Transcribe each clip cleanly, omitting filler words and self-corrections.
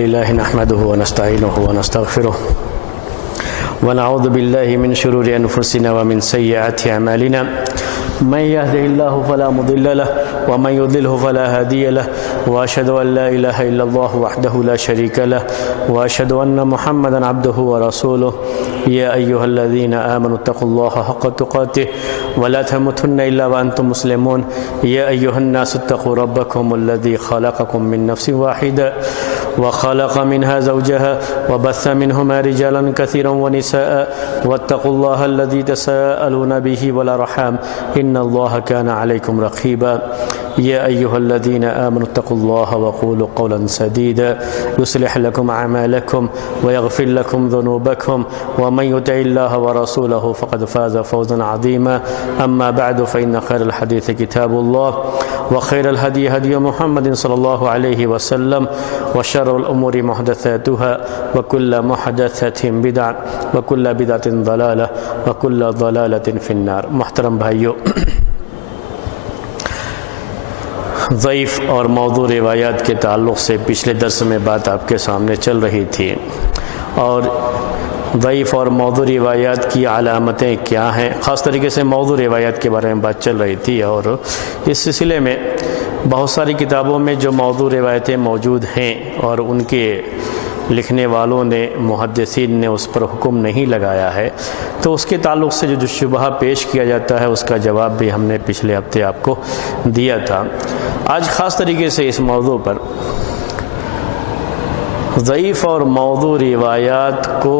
لله نحمده ونستعينه ونستغفره ونعوذ بالله من شرور أنفسنا ومن سيئات أعمالنا من يهده الله فلا مضل له ومن يضلله فلا هادي له وأشهد أن لا إله إلا الله وحده لا شريك له وأشهد أن محمدا عبده ورسوله يا أيها الذين آمنوا اتقوا الله حق تقاته ولا تموتن إلا وأنتم مسلمون يا أيها الناس اتقوا ربكم الذي خلقكم من نفس واحدة وخلق منها زوجها وبث منهما رجالا كثيرا ونساء واتقوا الله الذي تساءلون به والأرحام إن الله كان عليكم رقيبا يا أيها الذين آمنوا اتقوا الله وقولوا قولا سديدا يصلح لكم أعمالكم ويغفر لكم ذنوبكم ومن يطع الله ورسوله فقد فاز فوزا عظيما أما بعد فإن خير الحديث كتاب الله وخير الهدي هدي محمد صلى الله عليه وسلم وشر الأمور محدثاتها وكل محدثة بدعة وكل بدعة ضلالة وكل ضلالة في النار. محترم بھائیو، ضعیف اور موضوع روایات کے تعلق سے پچھلے درس میں بات آپ کے سامنے چل رہی تھی، اور ضعیف اور موضوع روایات کی علامتیں کیا ہیں، خاص طریقے سے موضوع روایات کے بارے میں بات چل رہی تھی. اور اس سلسلے میں بہت ساری کتابوں میں جو موضوع روایتیں موجود ہیں اور ان کے لکھنے والوں نے، محدثین نے اس پر حکم نہیں لگایا ہے، تو اس کے تعلق سے جو شبہہ پیش کیا جاتا ہے اس کا جواب بھی ہم نے پچھلے ہفتے آپ کو دیا تھا. آج خاص طریقے سے اس موضوع پر ضعیف اور موضوع روایات کو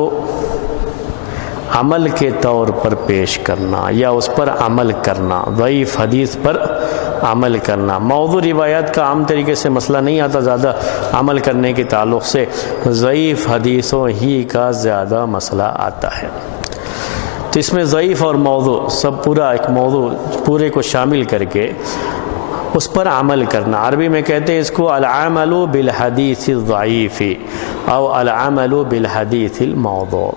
عمل کے طور پر پیش کرنا یا اس پر عمل کرنا، ضعیف حدیث پر عمل کرنا. موضوع روایات کا عام طریقے سے مسئلہ نہیں آتا، زیادہ عمل کرنے کے تعلق سے ضعیف حدیثوں ہی کا زیادہ مسئلہ آتا ہے. تو اس میں ضعیف اور موضوع سب پورا ایک موضوع پورے کو شامل کر کے اس پر عمل کرنا. عربی میں کہتے ہیں اس کو العمل بالحدیث الضعیف او العمل بالحدیث الموضوع،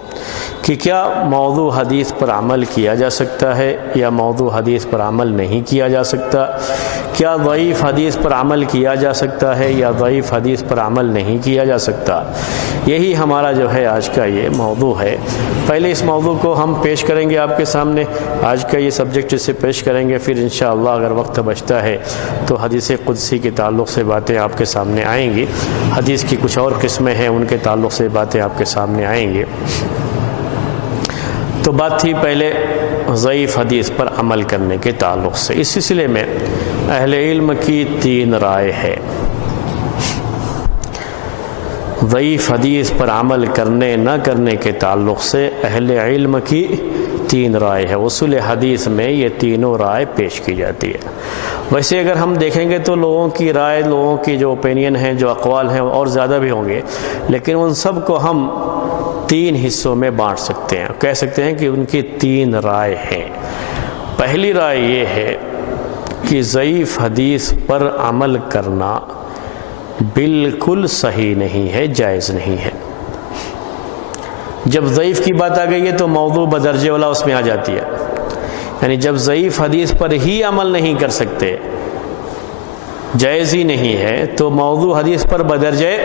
کہ کیا موضوع حدیث پر عمل کیا جا سکتا ہے یا موضوع حدیث پر عمل نہیں کیا جا سکتا، کیا ضعیف حدیث پر عمل کیا جا سکتا ہے یا ضعیف حدیث پر عمل نہیں کیا جا سکتا. یہی ہمارا جو ہے آج کا یہ موضوع ہے. پہلے اس موضوع کو ہم پیش کریں گے آپ کے سامنے، آج کا یہ سبجیکٹ اسے پیش کریں گے، پھر انشاءاللہ اگر وقت بچتا ہے تو حدیث قدسی کے تعلق سے باتیں آپ کے سامنے آئیں گی، حدیث کی کچھ اور قسمیں ہیں ان کے تعلق سے باتیں آپ کے سامنے آئیں گی. تو بات تھی پہلے ضعیف حدیث پر عمل کرنے کے تعلق سے. اس سلسلے میں اہل علم کی 3 رائے ہے. ضعیف حدیث پر عمل کرنے نہ کرنے کے تعلق سے اہل علم کی 3 رائے ہے. اصول حدیث میں یہ تینوں رائے پیش کی جاتی ہے. ویسے اگر ہم دیکھیں گے تو لوگوں کی رائے، لوگوں کی جو اوپینین ہیں، جو اقوال ہیں اور زیادہ بھی ہوں گے، لیکن ان سب کو ہم 3 حصوں میں بانٹ سکتے ہیں. کہہ سکتے ہیں کہ ان کی 3 رائے ہیں. پہلی رائے یہ ہے کہ ضعیف حدیث پر عمل کرنا بالکل صحیح نہیں ہے، جائز نہیں ہے. جب ضعیف کی بات آ گئی ہے تو موضوع بدرجے والا اس میں آ جاتی ہے. یعنی جب ضعیف حدیث پر ہی عمل نہیں کر سکتے، جائز ہی نہیں ہے، تو موضوع حدیث پر بدرجے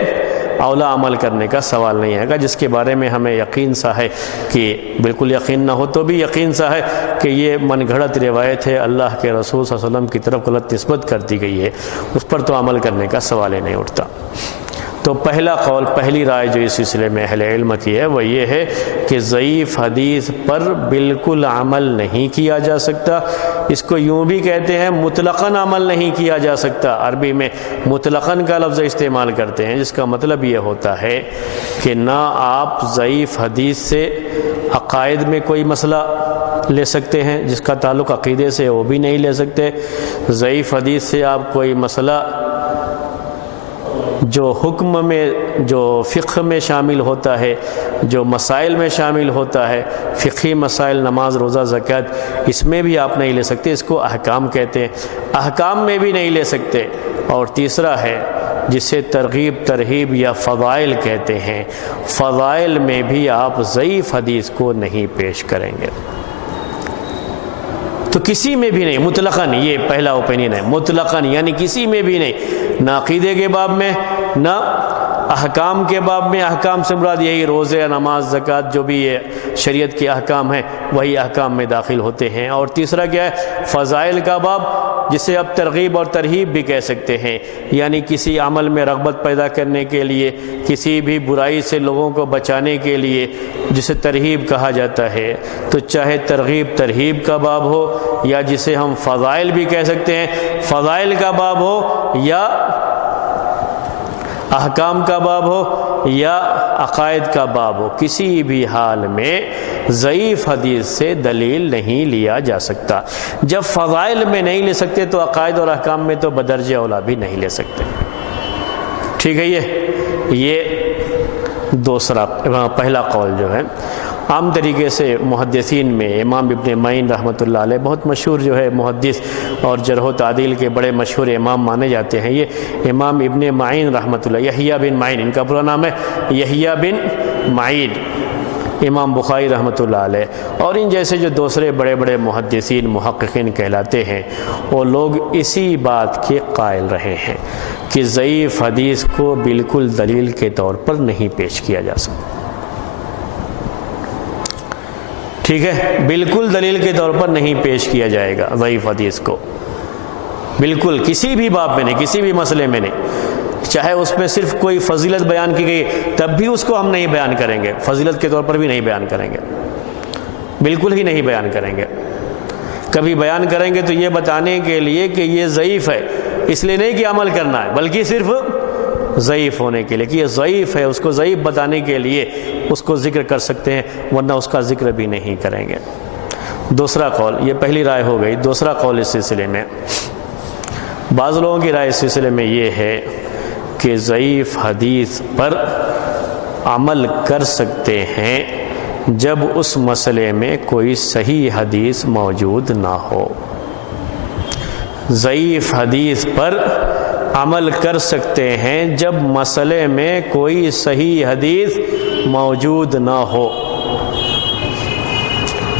اولا عمل کرنے کا سوال نہیں آئے گا، جس کے بارے میں ہمیں یقین سا ہے کہ بالکل یقین نہ ہو تو بھی یقین سا ہے کہ یہ من گھڑت روایت ہے، اللہ کے رسول صلی اللہ علیہ وسلم کی طرف غلط نسبت کر دی گئی ہے، اس پر تو عمل کرنے کا سوال ہی نہیں اٹھتا. تو پہلا قول، پہلی رائے جو اس سلسلے میں اہل علم کی ہے وہ یہ ہے کہ ضعیف حدیث پر بالکل عمل نہیں کیا جا سکتا. اس کو یوں بھی کہتے ہیں مطلقاً عمل نہیں کیا جا سکتا. عربی میں مطلقاً کا لفظ استعمال کرتے ہیں، جس کا مطلب یہ ہوتا ہے کہ نہ آپ ضعیف حدیث سے عقائد میں کوئی مسئلہ لے سکتے ہیں جس کا تعلق عقیدے سے، وہ بھی نہیں لے سکتے. ضعیف حدیث سے آپ کوئی مسئلہ جو حکم میں، جو فقہ میں شامل ہوتا ہے، جو مسائل میں شامل ہوتا ہے، فقہی مسائل، نماز، روزہ، زکوٰۃ، اس میں بھی آپ نہیں لے سکتے. اس کو احکام کہتے ہیں، احکام میں بھی نہیں لے سکتے. اور تیسرا ہے جسے ترغیب ترہیب یا فضائل کہتے ہیں، فضائل میں بھی آپ ضعیف حدیث کو نہیں پیش کریں گے. تو کسی میں بھی نہیں، مطلقاً، یہ پہلا اوپینین ہے، مطلقاً یعنی کسی میں بھی نہیں، نہ عقیدے کے باب میں، نہ احکام کے باب میں احکام سے مراد یہی روزے، نماز، زکوٰۃ، جو بھی یہ شریعت کے احکام ہیں وہی احکام میں داخل ہوتے ہیں۔ اور تیسرا کیا ہے؟ فضائل کا باب، جسے اب ترغیب اور ترہیب بھی کہہ سکتے ہیں، یعنی کسی عمل میں رغبت پیدا کرنے کے لیے، کسی بھی برائی سے لوگوں کو بچانے کے لیے، جسے ترہیب کہا جاتا ہے۔ تو چاہے ترغیب ترہیب کا باب ہو، یا جسے ہم فضائل بھی کہہ سکتے ہیں، فضائل کا باب ہو، یا احکام کا باب ہو، یا عقائد کا باب ہو، کسی بھی حال میں ضعیف حدیث سے دلیل نہیں لیا جا سکتا۔ جب فضائل میں نہیں لے سکتے تو عقائد اور احکام میں تو بدرجہ اولا بھی نہیں لے سکتے۔ ٹھیک ہے، یہ دوسرا پہلا قول جو ہے عام طریقے سے محدثین میں امام ابن معین رحمۃ اللہ علیہ بہت مشہور جو ہے محدث اور جرح و تعدیل کے بڑے مشہور امام مانے جاتے ہیں۔ یہ امام ابن معین رحمۃ اللہ، یحییٰ بن معین ان کا پورا نام ہے، یحییٰ بن معین، امام بخاری رحمۃ اللہ علیہ، اور ان جیسے جو دوسرے بڑے بڑے محدثین محققین کہلاتے ہیں، وہ لوگ اسی بات کے قائل رہے ہیں کہ ضعیف حدیث کو بالکل دلیل کے طور پر نہیں پیش کیا جا سکتا۔ ٹھیک ہے، بالکل دلیل کے طور پر نہیں پیش کیا جائے گا ضعیف حدیث کو، بالکل کسی بھی باب میں نہیں، کسی بھی مسئلے میں نہیں۔ چاہے اس میں صرف کوئی فضیلت بیان کی گئی تب بھی اس کو ہم نہیں بیان کریں گے، فضیلت کے طور پر بھی نہیں بیان کریں گے، بالکل ہی نہیں بیان کریں گے۔ کبھی بیان کریں گے تو یہ بتانے کے لیے کہ یہ ضعیف ہے، اس لیے نہیں کہ عمل کرنا ہے، بلکہ صرف ضعیف ہونے کے لیے، کہ یہ ضعیف ہے، اس کو ضعیف بتانے کے لیے اس کو ذکر کر سکتے ہیں، ورنہ اس کا ذکر بھی نہیں کریں گے۔ دوسرا قول، یہ پہلی رائے ہو گئی۔ دوسرا قول اس سلسلے میں، بعض لوگوں کی رائے اس سلسلے میں یہ ہے کہ ضعیف حدیث پر عمل کر سکتے ہیں جب اس مسئلے میں کوئی صحیح حدیث موجود نہ ہو۔ ضعیف حدیث پر عمل کر سکتے ہیں جب مسئلے میں کوئی صحیح حدیث موجود نہ ہو،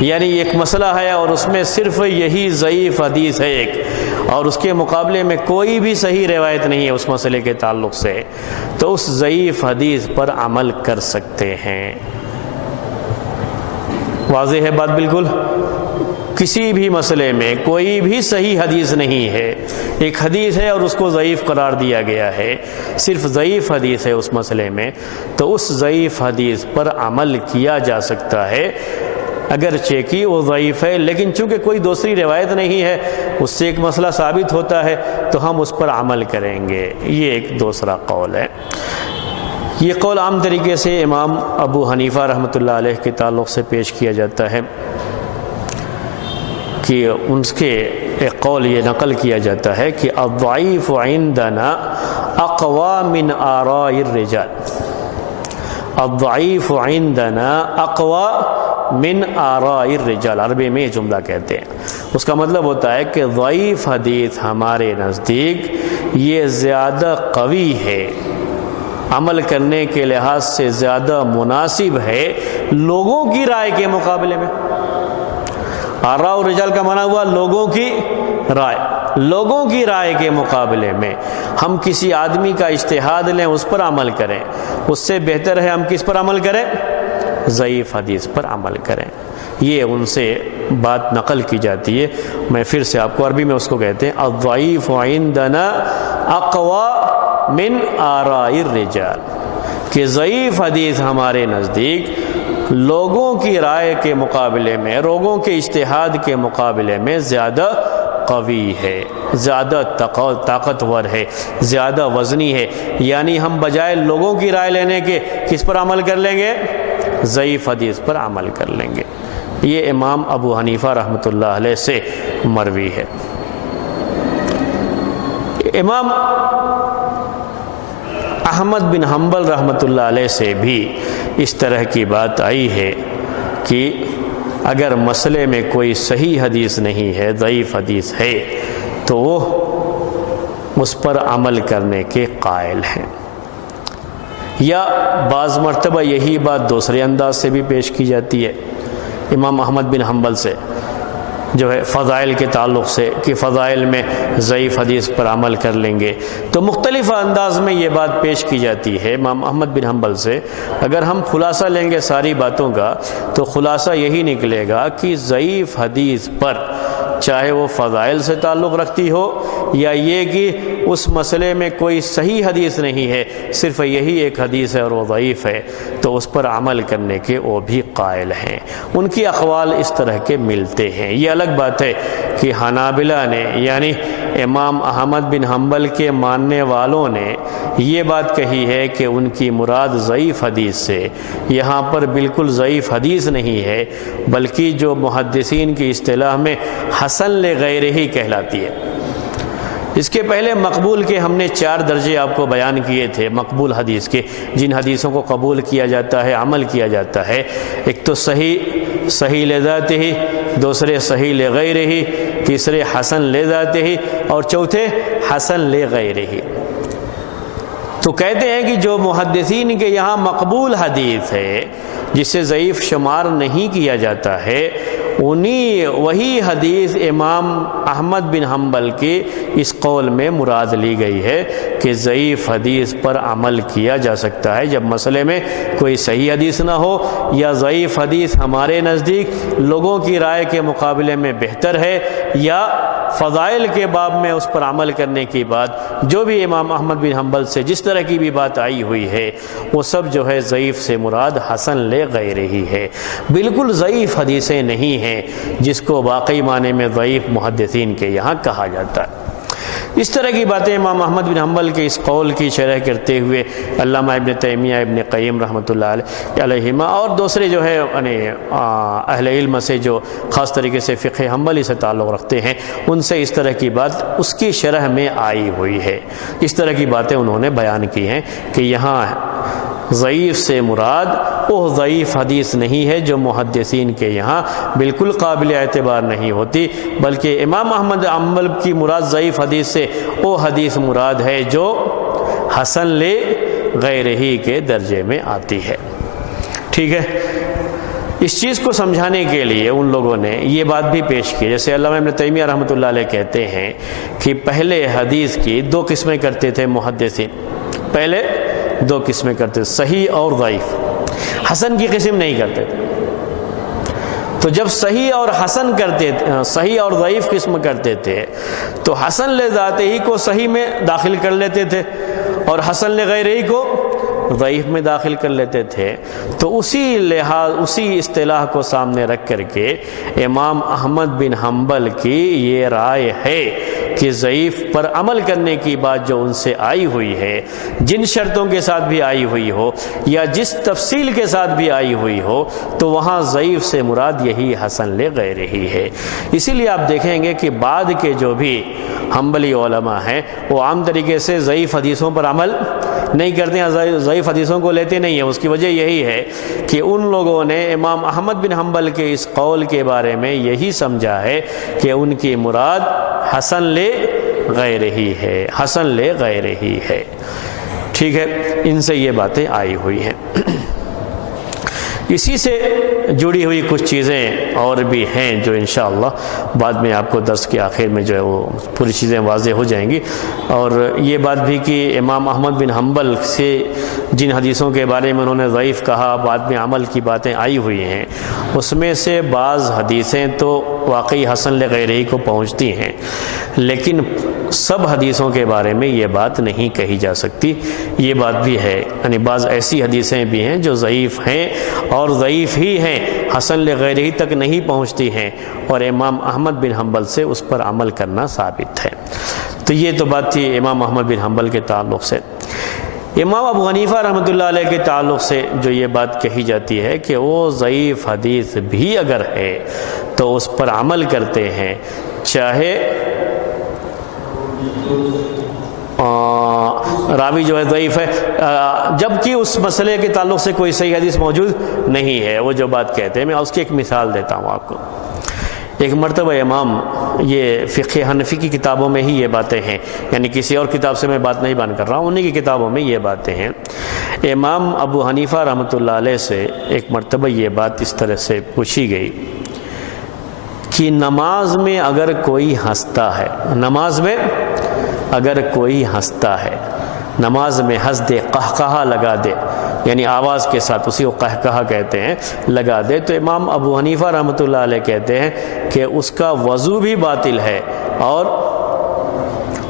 یعنی ایک مسئلہ ہے اور اس میں صرف یہی ضعیف حدیث ہے ایک، اور اس کے مقابلے میں کوئی بھی صحیح روایت نہیں ہے اس مسئلے کے تعلق سے، تو اس ضعیف حدیث پر عمل کر سکتے ہیں۔ واضح ہے بات بالکل؟ کسی بھی مسئلے میں کوئی بھی صحیح حدیث نہیں ہے، ایک حدیث ہے اور اس کو ضعیف قرار دیا گیا ہے، صرف ضعیف حدیث ہے اس مسئلے میں، تو اس ضعیف حدیث پر عمل کیا جا سکتا ہے، اگرچہ کہ وہ ضعیف ہے، لیکن چونکہ کوئی دوسری روایت نہیں ہے، اس سے ایک مسئلہ ثابت ہوتا ہے تو ہم اس پر عمل کریں گے۔ یہ ایک دوسرا قول ہے۔ یہ قول عام طریقے سے امام ابو حنیفہ رحمۃ اللہ علیہ کے تعلق سے پیش کیا جاتا ہے کہ ان کے ایک قول یہ نقل کیا جاتا ہے کہ الضعیف عندنا اقوی من آراء الرجال، الضعیف عندنا اقوی من آراء الرجال، عربی میں یہ جملہ کہتے ہیں۔ اس کا مطلب ہوتا ہے کہ ضعیف حدیث ہمارے نزدیک یہ زیادہ قوی ہے، عمل کرنے کے لحاظ سے زیادہ مناسب ہے لوگوں کی رائے کے مقابلے میں۔ آراء الرجال کا معنی ہوا لوگوں کی رائے، لوگوں کی رائے کے مقابلے میں ہم کسی آدمی کا اجتہاد لیں، اس پر عمل کریں، اس سے بہتر ہے ہم کس پر عمل کریں؟ ضعیف حدیث پر عمل کریں۔ یہ ان سے بات نقل کی جاتی ہے۔ میں پھر سے آپ کو عربی میں اس کو کہتے ہیں الضعیف عندنا اقوی من آراء الرجال، کہ ضعیف حدیث ہمارے نزدیک لوگوں کی رائے کے مقابلے میں، لوگوں کے اجتہاد کے مقابلے میں زیادہ قوی ہے، زیادہ طاقتور ہے، زیادہ وزنی ہے، یعنی ہم بجائے لوگوں کی رائے لینے کے کس پر عمل کر لیں گے؟ ضعیف حدیث پر عمل کر لیں گے۔ یہ امام ابو حنیفہ رحمۃ اللہ علیہ سے مروی ہے۔ امام احمد بن حنبل رحمۃ اللہ علیہ سے بھی اس طرح کی بات آئی ہے کہ اگر مسئلے میں کوئی صحیح حدیث نہیں ہے، ضعیف حدیث ہے، تو وہ اس پر عمل کرنے کے قائل ہیں۔ یا بعض مرتبہ یہی بات دوسرے انداز سے بھی پیش کی جاتی ہے امام احمد بن حنبل سے جو ہے فضائل کے تعلق سے کہ فضائل میں ضعیف حدیث پر عمل کر لیں گے، تو مختلف انداز میں یہ بات پیش کی جاتی ہے امام احمد بن حنبل سے۔ اگر ہم خلاصہ لیں گے ساری باتوں کا تو خلاصہ یہی نکلے گا کہ ضعیف حدیث پر چاہے وہ فضائل سے تعلق رکھتی ہو یا یہ کہ اس مسئلے میں کوئی صحیح حدیث نہیں ہے، صرف یہی ایک حدیث ہے اور وہ ضعیف ہے، تو اس پر عمل کرنے کے وہ بھی قائل ہیں۔ ان کی اقوال اس طرح کے ملتے ہیں۔ یہ الگ بات ہے کہ حنابلہ نے یعنی امام احمد بن حنبل کے ماننے والوں نے یہ بات کہی ہے کہ ان کی مراد ضعیف حدیث سے یہاں پر بالکل ضعیف حدیث نہیں ہے، بلکہ جو محدثین کی اصطلاح میں حسن لغیرہ کہلاتی ہے۔ اس کے پہلے مقبول کے ہم نے 4 درجے آپ کو بیان کیے تھے مقبول حدیث کے، جن حدیثوں کو قبول کیا جاتا ہے، عمل کیا جاتا ہے۔ ایک تو صحیح لذاتہ، دوسرے صحیح لغیرہ، تیسرے حسن لذاتہ اور چوتھے حسن لغیرہ۔ تو کہتے ہیں کہ جو محدثین کے یہاں مقبول حدیث ہے جسے ضعیف شمار نہیں کیا جاتا ہے، وہی حدیث امام احمد بن حنبل کے اس قول میں مراد لی گئی ہے کہ ضعیف حدیث پر عمل کیا جا سکتا ہے جب مسئلے میں کوئی صحیح حدیث نہ ہو، یا ضعیف حدیث ہمارے نزدیک لوگوں کی رائے کے مقابلے میں بہتر ہے، یا فضائل کے باب میں اس پر عمل کرنے کی بات جو بھی امام احمد بن حنبل سے جس طرح کی بھی بات آئی ہوئی ہے وہ سب جو ہے ضعیف سے مراد حسن لغیرہ ہی ہے، بالکل ضعیف حدیثیں نہیں ہیں جس کو واقعی معنی میں ضعیف محدثین کے یہاں کہا جاتا ہے۔ اس طرح کی باتیں امام احمد بن حنبل کے اس قول کی شرح کرتے ہوئے علامہ ابن تیمیہ، ابن قیم رحمۃ اللہ علیہما اور دوسرے جو ہے اہل علم سے جو خاص طریقے سے فقہ حنبلی سے تعلق رکھتے ہیں ان سے اس طرح کی بات اس کی شرح میں آئی ہوئی ہے۔ اس طرح کی باتیں انہوں نے بیان کی ہیں کہ یہاں ضعیف سے مراد وہ ضعیف حدیث نہیں ہے جو محدثین کے یہاں بالکل قابل اعتبار نہیں ہوتی، بلکہ امام احمد حنبل کی مراد ضعیف حدیث سے وہ حدیث مراد ہے جو حسن لغیرہ کے درجے میں آتی ہے۔ ٹھیک ہے، اس چیز کو سمجھانے کے لیے ان لوگوں نے یہ بات بھی پیش کی، جیسے علامہ ابن تیمیہ رحمۃ اللہ علیہ کہتے ہیں کہ پہلے حدیث کی 2 قسمیں کرتے تھے محدثین، پہلے 2 قسمیں کرتے تھے، صحیح اور ضعیف، حسن کی قسم نہیں کرتے تھے۔ تو جب صحیح اور حسن کرتے تھے، صحیح اور ضعیف قسم کرتے تھے تو حسن لذاتہ ہی کو صحیح میں داخل کر لیتے تھے اور حسن لغیرہ ہی کو ضعیف میں داخل کر لیتے تھے۔ تو اسی اصطلاح کو سامنے رکھ کر کے امام احمد بن حنبل کی یہ رائے ہے کہ ضعیف پر عمل کرنے کی بات جو ان سے آئی ہوئی ہے، جن شرطوں کے ساتھ بھی آئی ہوئی ہو یا جس تفصیل کے ساتھ بھی آئی ہوئی ہو، تو وہاں ضعیف سے مراد یہی حسن لغیرہ ہی ہے۔ اسی لیے آپ دیکھیں گے کہ بعد کے جو بھی حنبلی علماء ہیں وہ عام طریقے سے ضعیف حدیثوں پر عمل نہیں کرتے ہیں، ضعیف حدیثوں کو لیتے نہیں ہیں۔ اس کی وجہ یہی ہے کہ ان لوگوں نے امام احمد بن حنبل کے اس قول کے بارے میں یہی سمجھا ہے کہ ان کی مراد حسن لغیرہ ہی ہے، حسن لغیرہ ہی ہے۔ ٹھیک ہے، ان سے یہ باتیں آئی ہوئی ہیں۔ اسی سے جڑی ہوئی کچھ چیزیں اور بھی ہیں جو انشاءاللہ بعد میں آپ کو درس کے آخر میں جو ہے وہ پوری چیزیں واضح ہو جائیں گی۔ اور یہ بات بھی کہ امام احمد بن حنبل سے جن حدیثوں کے بارے میں انہوں نے ضعیف کہا، بعد میں عمل کی باتیں آئی ہوئی ہیں، اس میں سے بعض حدیثیں تو واقعی حسن لغیرہ کو پہنچتی ہیں، لیکن سب حدیثوں کے بارے میں یہ بات نہیں کہی جا سکتی۔ یہ بات بھی ہے، یعنی بعض ایسی حدیثیں بھی ہیں جو ضعیف ہیں اور ضعیف ہی ہیں، حسن لغیرہ تک نہیں پہنچتی ہیں، اور امام احمد بن حنبل سے اس پر عمل کرنا ثابت ہے۔ تو یہ تو بات تھی امام احمد بن حنبل کے تعلق سے۔ امام ابو حنیفہ رحمۃ اللہ علیہ کے تعلق سے جو یہ بات کہی جاتی ہے کہ وہ ضعیف حدیث بھی اگر ہے تو اس پر عمل کرتے ہیں، چاہے راوی جو ہے ضعیف ہے، جبکہ اس مسئلے کے تعلق سے کوئی صحیح حدیث موجود نہیں ہے، وہ جو بات کہتے ہیں۔ میں اس کی ایک مثال دیتا ہوں آپ کو۔ ایک مرتبہ امام، یہ فقہ حنفی کی کتابوں میں ہی یہ باتیں ہیں، یعنی کسی اور کتاب سے میں بات نہیں بیان کر رہا ہوں، انہی کی کتابوں میں یہ باتیں ہیں۔ امام ابو حنیفہ رحمۃ اللہ علیہ سے ایک مرتبہ یہ بات اس طرح سے پوچھی گئی کہ نماز میں اگر کوئی ہنستا ہے، نماز میں اگر کوئی ہنستا ہے، نماز میں ہنس دے، قہقہا لگا دے، یعنی آواز کے ساتھ، اسی کو قہقہا کہتے ہیں، لگا دے، تو امام ابو حنیفہ رحمۃ اللہ علیہ کہتے ہیں کہ اس کا وضو بھی باطل ہے اور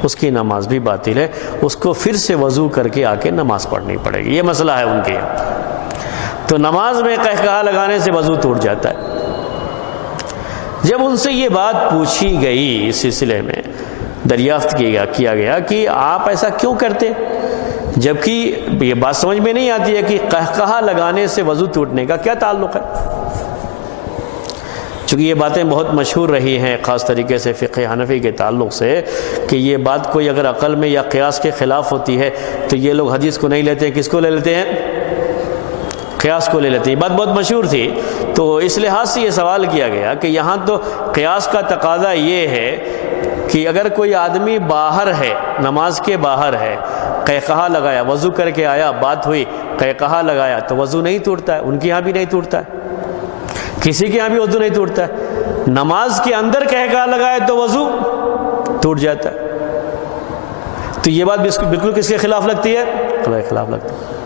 اس کی نماز بھی باطل ہے، اس کو پھر سے وضو کر کے آ کے نماز پڑھنی پڑے گی۔ یہ مسئلہ ہے ان کے یہاں۔ تو نماز میں قہقہا لگانے سے وضو ٹوٹ جاتا ہے۔ جب ان سے یہ بات پوچھی گئی، اس سلسلے میں دریافت کیا گیا کہ آپ ایسا کیوں کرتے، جبکہ یہ بات سمجھ میں نہیں آتی ہے کہ قہقہا لگانے سے وضو ٹوٹنے کا کیا تعلق ہے۔ چونکہ یہ باتیں بہت مشہور رہی ہیں خاص طریقے سے فقہ حنفی کے تعلق سے، کہ یہ بات کوئی اگر عقل میں یا قیاس کے خلاف ہوتی ہے تو یہ لوگ حدیث کو نہیں لیتے ہیں، کس کو لے لیتے ہیں؟ قیاس کو لے لیتے ہیں۔ یہ بات بہت مشہور تھی، تو اس لحاظ سے یہ سوال کیا گیا کہ یہاں تو قیاس کا تقاضا یہ ہے کہ اگر کوئی آدمی باہر ہے، نماز کے باہر ہے، قہقہا لگایا، وضو کر کے آیا، بات ہوئی، قہقہا لگایا، تو وضو نہیں ٹوٹتا ہے، ان کے یہاں بھی نہیں ٹوٹتا ہے، کسی کے یہاں بھی وضو نہیں ٹوٹتا ہے۔ نماز کے اندر قہقہا لگائے تو وضو ٹوٹ جاتا ہے۔ تو یہ بات بالکل کس کے خلاف لگتی ہے؟ خلاف لگتی ہے،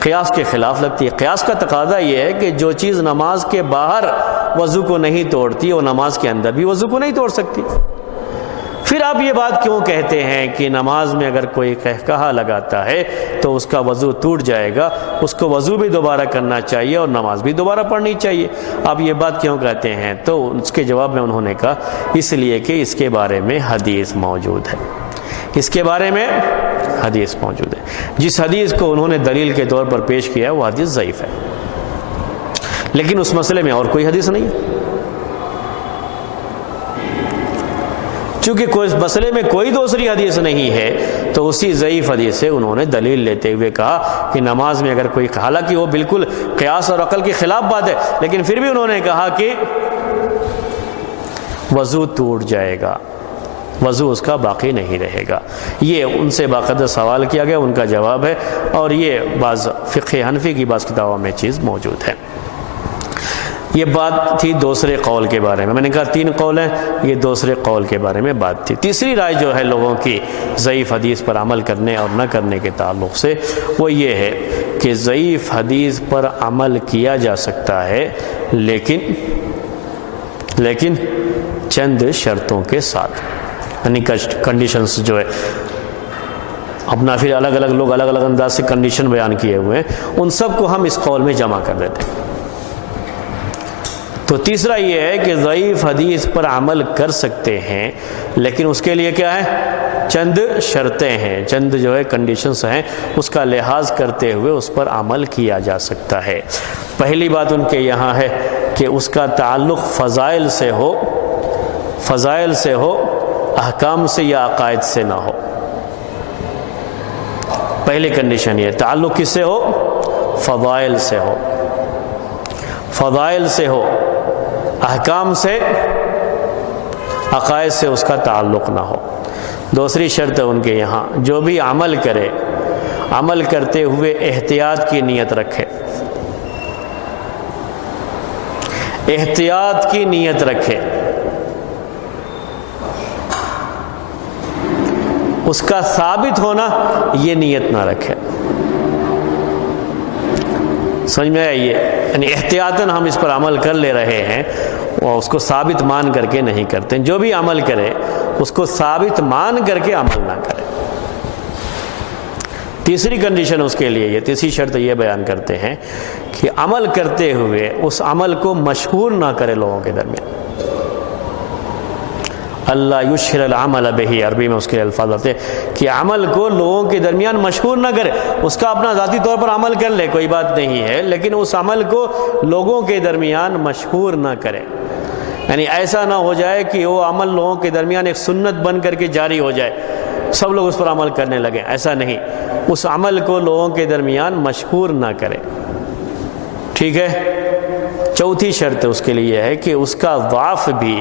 قیاس کے خلاف لگتی ہے۔ قیاس کا تقاضا یہ ہے کہ جو چیز نماز کے باہر وضو کو نہیں توڑتی وہ نماز کے اندر بھی وضو کو نہیں توڑ سکتی۔ پھر آپ یہ بات کیوں کہتے ہیں کہ نماز میں اگر کوئی قہقہا لگاتا ہے تو اس کا وضو ٹوٹ جائے گا، اس کو وضو بھی دوبارہ کرنا چاہیے اور نماز بھی دوبارہ پڑھنی چاہیے، آپ یہ بات کیوں کہتے ہیں؟ تو اس کے جواب میں انہوں نے کہا اس لیے کہ اس کے بارے میں حدیث موجود ہے، اس کے بارے میں حدیث موجود ہے۔ جس حدیث کو انہوں نے دلیل کے طور پر پیش کیا ہے وہ حدیث ضعیف ہے، لیکن اس مسئلے میں اور کوئی حدیث نہیں ہے۔ چونکہ کوئی مسئلے میں کوئی دوسری حدیث نہیں ہے تو اسی ضعیف حدیث سے انہوں نے دلیل لیتے ہوئے کہا کہ نماز میں اگر کوئی، حالانکہ وہ بالکل قیاس اور عقل کے خلاف بات ہے، لیکن پھر بھی انہوں نے کہا کہ وضو ٹوٹ جائے گا، وضو اس کا باقی نہیں رہے گا۔ یہ ان سے باقاعدہ سوال کیا گیا، ان کا جواب ہے، اور یہ بعض فقہ حنفی کی بعض کتابوں میں چیز موجود ہے۔ یہ بات تھی دوسرے قول کے بارے میں نے کہا 3 قول ہیں، یہ دوسرے قول کے بارے میں بات تھی۔ تیسری رائے جو ہے لوگوں کی ضعیف حدیث پر عمل کرنے اور نہ کرنے کے تعلق سے، وہ یہ ہے کہ ضعیف حدیث پر عمل کیا جا سکتا ہے لیکن چند شرطوں کے ساتھ، یعنی کنڈیشنز جو ہے اپنا، پھر الگ الگ لوگ الگ الگ انداز سے کنڈیشن بیان کیے ہوئے ہیں، ان سب کو ہم اس قول میں جمع کر دیتے ہیں۔ تو تیسرا یہ ہے کہ ضعیف حدیث پر عمل کر سکتے ہیں، لیکن اس کے لیے کیا ہے؟ چند شرطیں ہیں، چند جو ہے کنڈیشنز ہیں، اس کا لحاظ کرتے ہوئے اس پر عمل کیا جا سکتا ہے۔ پہلی بات ان کے یہاں ہے کہ اس کا تعلق فضائل سے ہو، احکام سے یا عقائد سے نہ ہو۔ پہلی کنڈیشن یہ، تعلق کس سے ہو؟ فضائل سے ہو، فضائل سے ہو، احکام سے، عقائد سے اس کا تعلق نہ ہو۔ دوسری شرط ہے ان کے یہاں، جو بھی عمل کرے، عمل کرتے ہوئے احتیاط کی نیت رکھے، احتیاط کی نیت رکھے، اس کا ثابت ہونا یہ نیت نہ رکھے۔ سمجھ میں آئی یہ؟ یعنی احتیاطاً ہم اس پر عمل کر لے رہے ہیں اور اس کو ثابت مان کر کے نہیں کرتے۔ جو بھی عمل کرے اس کو ثابت مان کر کے عمل نہ کرے۔ تیسری کنڈیشن اس کے لیے، یہ تیسری شرط یہ بیان کرتے ہیں کہ عمل کرتے ہوئے اس عمل کو مشہور نہ کرے لوگوں کے درمیان۔ اللہ یشہر العمل بہ، عربی میں اس کے الفاظ آتے ہیں کہ عمل کو لوگوں کے درمیان مشہور نہ کرے، اس کا اپنا ذاتی طور پر عمل کر لے، کوئی بات نہیں ہے، لیکن اس عمل کو لوگوں کے درمیان مشہور نہ کرے۔ یعنی ایسا نہ ہو جائے کہ وہ عمل لوگوں کے درمیان ایک سنت بن کر کے جاری ہو جائے، سب لوگ اس پر عمل کرنے لگے، ایسا نہیں، اس عمل کو لوگوں کے درمیان مشہور نہ کرے۔ ٹھیک ہے؟ چوتھی شرط اس کے لیے ہے کہ اس کا ضعف بھی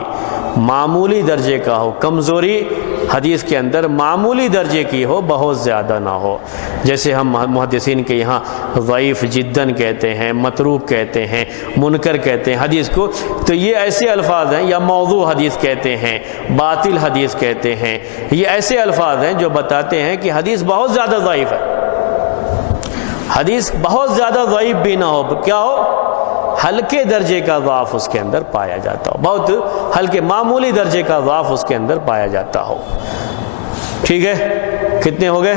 معمولی درجے کا ہو، کمزوری حدیث کے اندر معمولی درجے کی ہو، بہت زیادہ نہ ہو۔ جیسے ہم محدثین کے یہاں ضعیف جداً کہتے ہیں، متروک کہتے ہیں، منکر کہتے ہیں حدیث کو، تو یہ ایسے الفاظ ہیں، یا موضوع حدیث کہتے ہیں، باطل حدیث کہتے ہیں، یہ ایسے الفاظ ہیں جو بتاتے ہیں کہ حدیث بہت زیادہ ضعیف ہے۔ حدیث بہت زیادہ ضعیف بھی نہ ہو، کیا ہو؟ ہلکے درجے کا ضعف اس کے اندر پایا جاتا ہو، بہت ہلکے معمولی درجے کا ضعف اس کے اندر پایا جاتا ہو۔ ٹھیک ہے، کتنے ہو گئے؟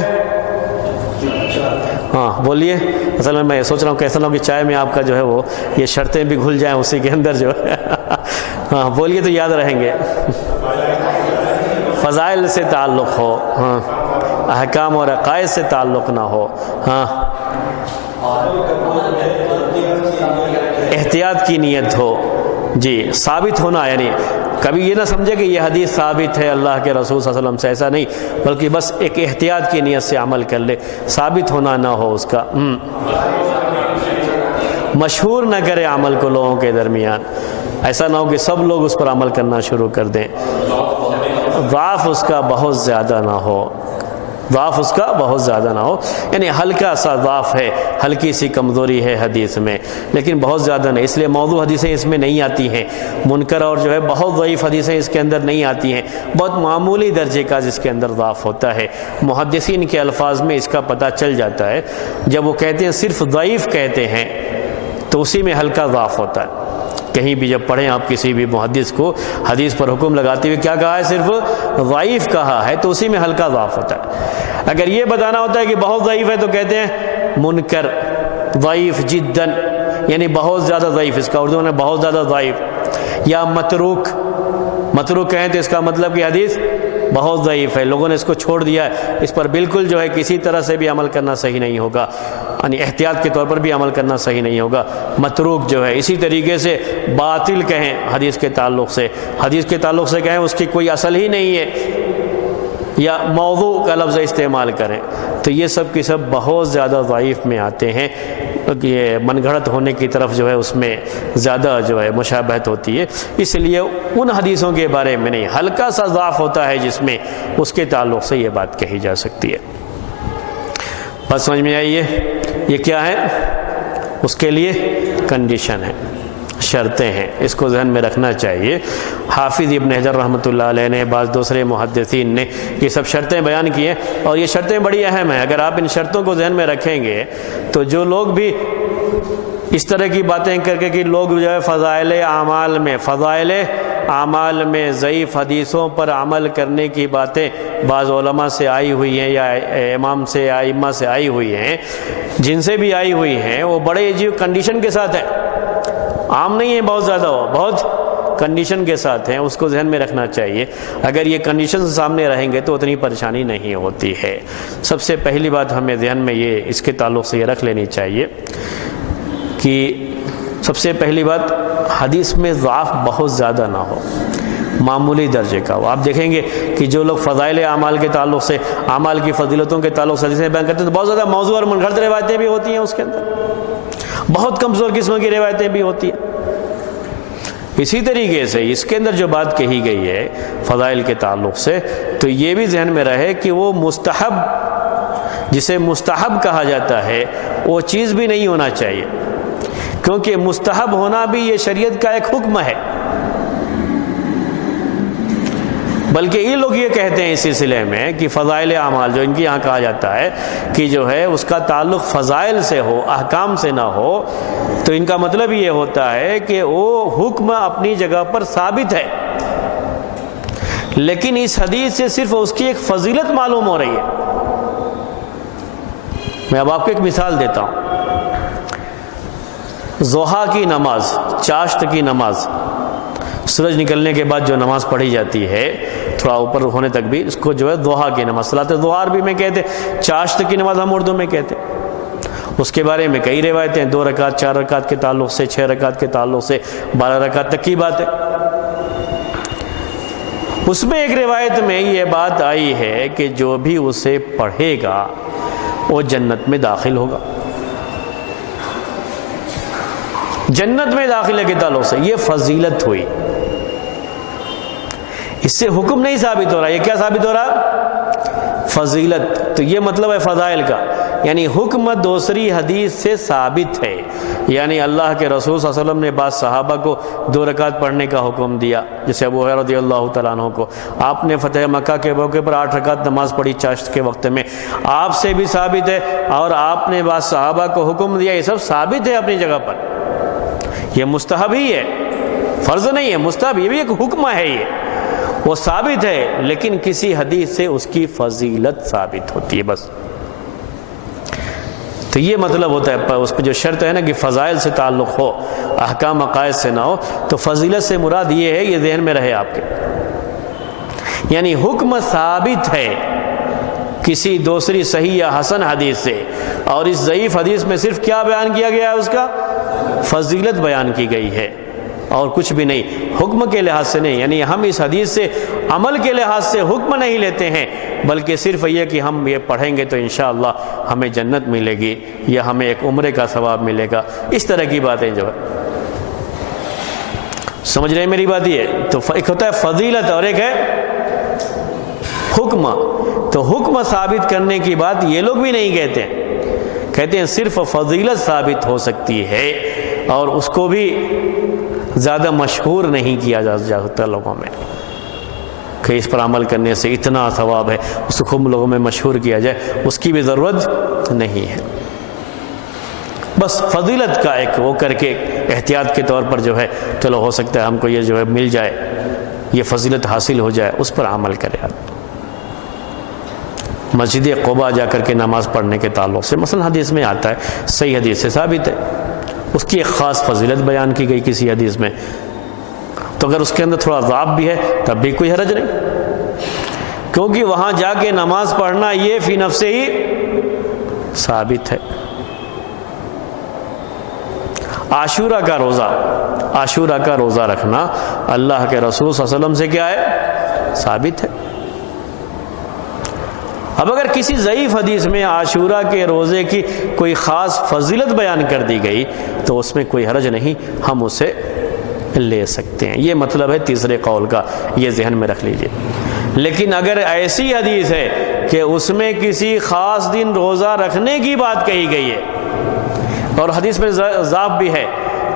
ہاں بولیے۔ اصل میں سوچ رہا ہوں کہ ایسا نہ ہو کہ چائے میں آپ کا جو ہے وہ یہ شرطیں بھی گھل جائیں اسی کے اندر جو ہے۔ ہاں بولیے تو یاد رہیں گے۔ فضائل سے تعلق ہو، ہاں، احکام اور عقائد سے تعلق نہ ہو، ہاں، احتیاط کی نیت ہو، جی، ثابت ہونا، یعنی کبھی یہ نہ سمجھے کہ یہ حدیث ثابت ہے اللہ کے رسول صلی اللہ علیہ وسلم سے، ایسا نہیں، بلکہ بس ایک احتیاط کی نیت سے عمل کر لے، ثابت ہونا نہ ہو اس کا، مشہور نہ کرے عمل کو لوگوں کے درمیان، ایسا نہ ہو کہ سب لوگ اس پر عمل کرنا شروع کر دیں، ضعف اس کا بہت زیادہ نہ ہو، ضعف اس کا بہت زیادہ نہ ہو، یعنی ہلکا سا ضعف ہے، ہلکی سی کمزوری ہے حدیث میں، لیکن بہت زیادہ نہیں، اس لیے موضوع حدیثیں اس میں نہیں آتی ہیں، منکر اور جو ہے بہت ضعیف حدیثیں اس کے اندر نہیں آتی ہیں، بہت معمولی درجے کا جس کے اندر ضعف ہوتا ہے۔ محدثین کے الفاظ میں اس کا پتہ چل جاتا ہے، جب وہ کہتے ہیں صرف ضعیف کہتے ہیں تو اسی میں ہلکا ضعف ہوتا ہے۔ کہیں بھی جب پڑھیں آپ کسی بھی محدث کو حدیث پر حکم لگاتے ہوئے کیا کہا ہے؟ صرف ضعیف کہا ہے، تو اسی میں ہلکا ضعف ہوتا ہے۔ اگر یہ بتانا ہوتا ہے کہ بہت ضعیف ہے تو کہتے ہیں منکر، ضعیف جداً، یعنی بہت زیادہ ضعیف، اس کا اردو میں بہت زیادہ ضعیف، یا متروک، متروک کہیں تو اس کا مطلب کہ حدیث بہت ضعیف ہے، لوگوں نے اس کو چھوڑ دیا ہے، اس پر بالکل جو ہے کسی طرح سے بھی عمل کرنا صحیح نہیں ہوگا، یعنی احتیاط کے طور پر بھی عمل کرنا صحیح نہیں ہوگا، متروک جو ہے۔ اسی طریقے سے باطل کہیں حدیث کے تعلق سے، حدیث کے تعلق سے کہیں اس کی کوئی اصل ہی نہیں ہے، یا موضوع کا لفظ استعمال کریں، تو یہ سب کی سب بہت زیادہ ضعیف میں آتے ہیں، یہ من گھڑت ہونے کی طرف جو ہے اس میں زیادہ جو ہے مشابہت ہوتی ہے، اس لیے ان حدیثوں کے بارے میں نہیں، ہلکا سا ضعف ہوتا ہے جس میں، اس کے تعلق سے یہ بات کہی جا سکتی ہے۔ بات سمجھ میں آئیے؟ یہ کیا ہے؟ اس کے لیے کنڈیشن ہے، شرطیں ہیں، اس کو ذہن میں رکھنا چاہیے۔ حافظ ابن حجر رحمۃ اللہ علیہ نے، بعض دوسرے محدثین نے یہ سب شرطیں بیان کی ہیں، اور یہ شرطیں بڑی اہم ہیں۔ اگر آپ ان شرطوں کو ذہن میں رکھیں گے تو جو لوگ بھی اس طرح کی باتیں کر کے کہ لوگ جو ہے فضائل اعمال میں ضعیف حدیثوں پر عمل کرنے کی باتیں بعض علماء سے آئی ہوئی ہیں، یا امام سے، ائمہ سے آئی ہوئی ہیں، جن سے بھی آئی ہوئی ہیں، وہ بڑے عجیب کنڈیشن کے ساتھ ہیں، عام نہیں ہے بہت زیادہ، ہو بہت کنڈیشن کے ساتھ ہیں، اس کو ذہن میں رکھنا چاہیے۔ اگر یہ کنڈیشن سامنے رہیں گے تو اتنی پریشانی نہیں ہوتی ہے۔ سب سے پہلی بات ہمیں ذہن میں یہ اس کے تعلق سے یہ رکھ لینی چاہیے کہ سب سے پہلی بات، حدیث میں ضعف بہت زیادہ نہ ہو، معمولی درجے کا ہو۔ آپ دیکھیں گے کہ جو لوگ فضائل اعمال کے تعلق سے، اعمال کی فضیلتوں کے تعلق سے حدیثیں بیان کرتے ہیں تو بہت زیادہ موضوع اور منگھڑت روایتیں بھی ہوتی ہیں، اس کے اندر بہت کمزور قسم کی روایتیں بھی ہوتی ہیں۔ اسی طریقے سے اس کے اندر جو بات کہی گئی ہے فضائل کے تعلق سے، تو یہ بھی ذہن میں رہے کہ وہ مستحب، جسے مستحب کہا جاتا ہے، وہ چیز بھی نہیں ہونا چاہیے، کیونکہ مستحب ہونا بھی یہ شریعت کا ایک حکم ہے۔ بلکہ یہ لوگ یہ کہتے ہیں اس سلسلے میں کہ فضائل اعمال جو ان کی یہاں کہا جاتا ہے کہ جو ہے اس کا تعلق فضائل سے ہو، احکام سے نہ ہو، تو ان کا مطلب یہ ہوتا ہے کہ وہ حکم اپنی جگہ پر ثابت ہے، لیکن اس حدیث سے صرف اس کی ایک فضیلت معلوم ہو رہی ہے۔ میں اب آپ کو ایک مثال دیتا ہوں۔ ضحیٰ کی نماز، چاشت کی نماز، سورج نکلنے کے بعد جو نماز پڑھی جاتی ہے تھوڑا اوپر ہونے تک بھی، اس کو جو ہے ضحیٰ کی نماز، صلاۃ ضحیٰ بھی میں کہتے، چاشت کی نماز ہم اردو میں کہتے۔ اس کے بارے میں کئی روایتیں، 2 رکعت، 4 رکعت کے تعلق سے، 6 رکعت کے تعلق سے، 12 رکعت تک کی بات ہے۔ اس میں ایک روایت میں یہ بات آئی ہے کہ جو بھی اسے پڑھے گا وہ جنت میں داخل ہوگا، جنت میں داخلے کے تعلق سے، یہ فضیلت ہوئی۔ اس سے حکم نہیں ثابت ہو رہا، یہ کیا ثابت ہو رہا؟ فضیلت۔ تو یہ مطلب ہے فضائل کا، یعنی حکم دوسری حدیث سے ثابت ہے۔ یعنی اللہ کے رسول صلی اللہ علیہ وسلم نے بعض صحابہ کو 2 رکعت پڑھنے کا حکم دیا، جیسے ابو ہریرہ رضی اللہ تعالیٰ عنہ کو۔ آپ نے فتح مکہ کے موقع پر 8 رکعت نماز پڑھی چاشت کے وقت میں، آپ سے بھی ثابت ہے، اور آپ نے بعض صحابہ کو حکم دیا، یہ سب ثابت ہے اپنی جگہ پر۔ یہ مستحب ہی ہے، فرض نہیں ہے، مستحب، یہ بھی ایک حکم ہے، یہ وہ ثابت ہے، لیکن کسی حدیث سے اس کی فضیلت ثابت ہوتی ہے بس۔ تو یہ مطلب ہوتا ہے، اس پہ جو شرط ہے نا کہ فضائل سے تعلق ہو، احکام عقائد سے نہ ہو، تو فضیلت سے مراد یہ ہے، یہ ذہن میں رہے آپ کے، یعنی حکم ثابت ہے کسی دوسری صحیح یا حسن حدیث سے، اور اس ضعیف حدیث میں صرف کیا بیان کیا گیا ہے؟ اس کا فضیلت بیان کی گئی ہے، اور کچھ بھی نہیں، حکم کے لحاظ سے نہیں۔ یعنی ہم اس حدیث سے عمل کے لحاظ سے حکم نہیں لیتے ہیں، بلکہ صرف یہ کہ ہم یہ پڑھیں گے تو انشاءاللہ ہمیں جنت ملے گی، یا ہمیں ایک عمرے کا ثواب ملے گا، اس طرح کی باتیں جو ہے، سمجھ رہے ہیں میری بات؟ یہ تو ایک ہوتا ہے فضیلت اور ایک ہے حکم۔ تو حکم ثابت کرنے کی بات یہ لوگ بھی نہیں کہتے، کہتے ہیں صرف فضیلت ثابت ہو سکتی ہے، اور اس کو بھی زیادہ مشہور نہیں کیا جا سکتا لوگوں میں، کہ اس پر عمل کرنے سے اتنا ثواب ہے، اس کو خوب لوگوں میں مشہور کیا جائے، اس کی بھی ضرورت نہیں ہے۔ بس فضیلت کا ایک وہ کر کے احتیاط کے طور پر جو ہے، چلو ہو سکتا ہے ہم کو یہ جو ہے مل جائے، یہ فضیلت حاصل ہو جائے، اس پر عمل کرے۔ مسجد قباء جا کر کے نماز پڑھنے کے تعلق سے مثلا حدیث میں آتا ہے، صحیح حدیث سے ثابت ہے، اس کی ایک خاص فضیلت بیان کی گئی کسی حدیث میں، تو اگر اس کے اندر تھوڑا ضعف بھی ہے تب بھی کوئی حرج نہیں، کیونکہ وہاں جا کے نماز پڑھنا یہ فی نفسہ ہی ثابت ہے۔ عاشورہ کا روزہ رکھنا اللہ کے رسول صلی اللہ علیہ وسلم سے کیا ہے؟ ثابت ہے۔ اب اگر کسی ضعیف حدیث میں عاشورہ کے روزے کی کوئی خاص فضیلت بیان کر دی گئی تو اس میں کوئی حرج نہیں، ہم اسے لے سکتے ہیں۔ یہ مطلب ہے تیسرے قول کا، یہ ذہن میں رکھ لیجئے۔ لیکن اگر ایسی حدیث ہے کہ اس میں کسی خاص دن روزہ رکھنے کی بات کہی گئی ہے اور حدیث میں ضعف بھی ہے،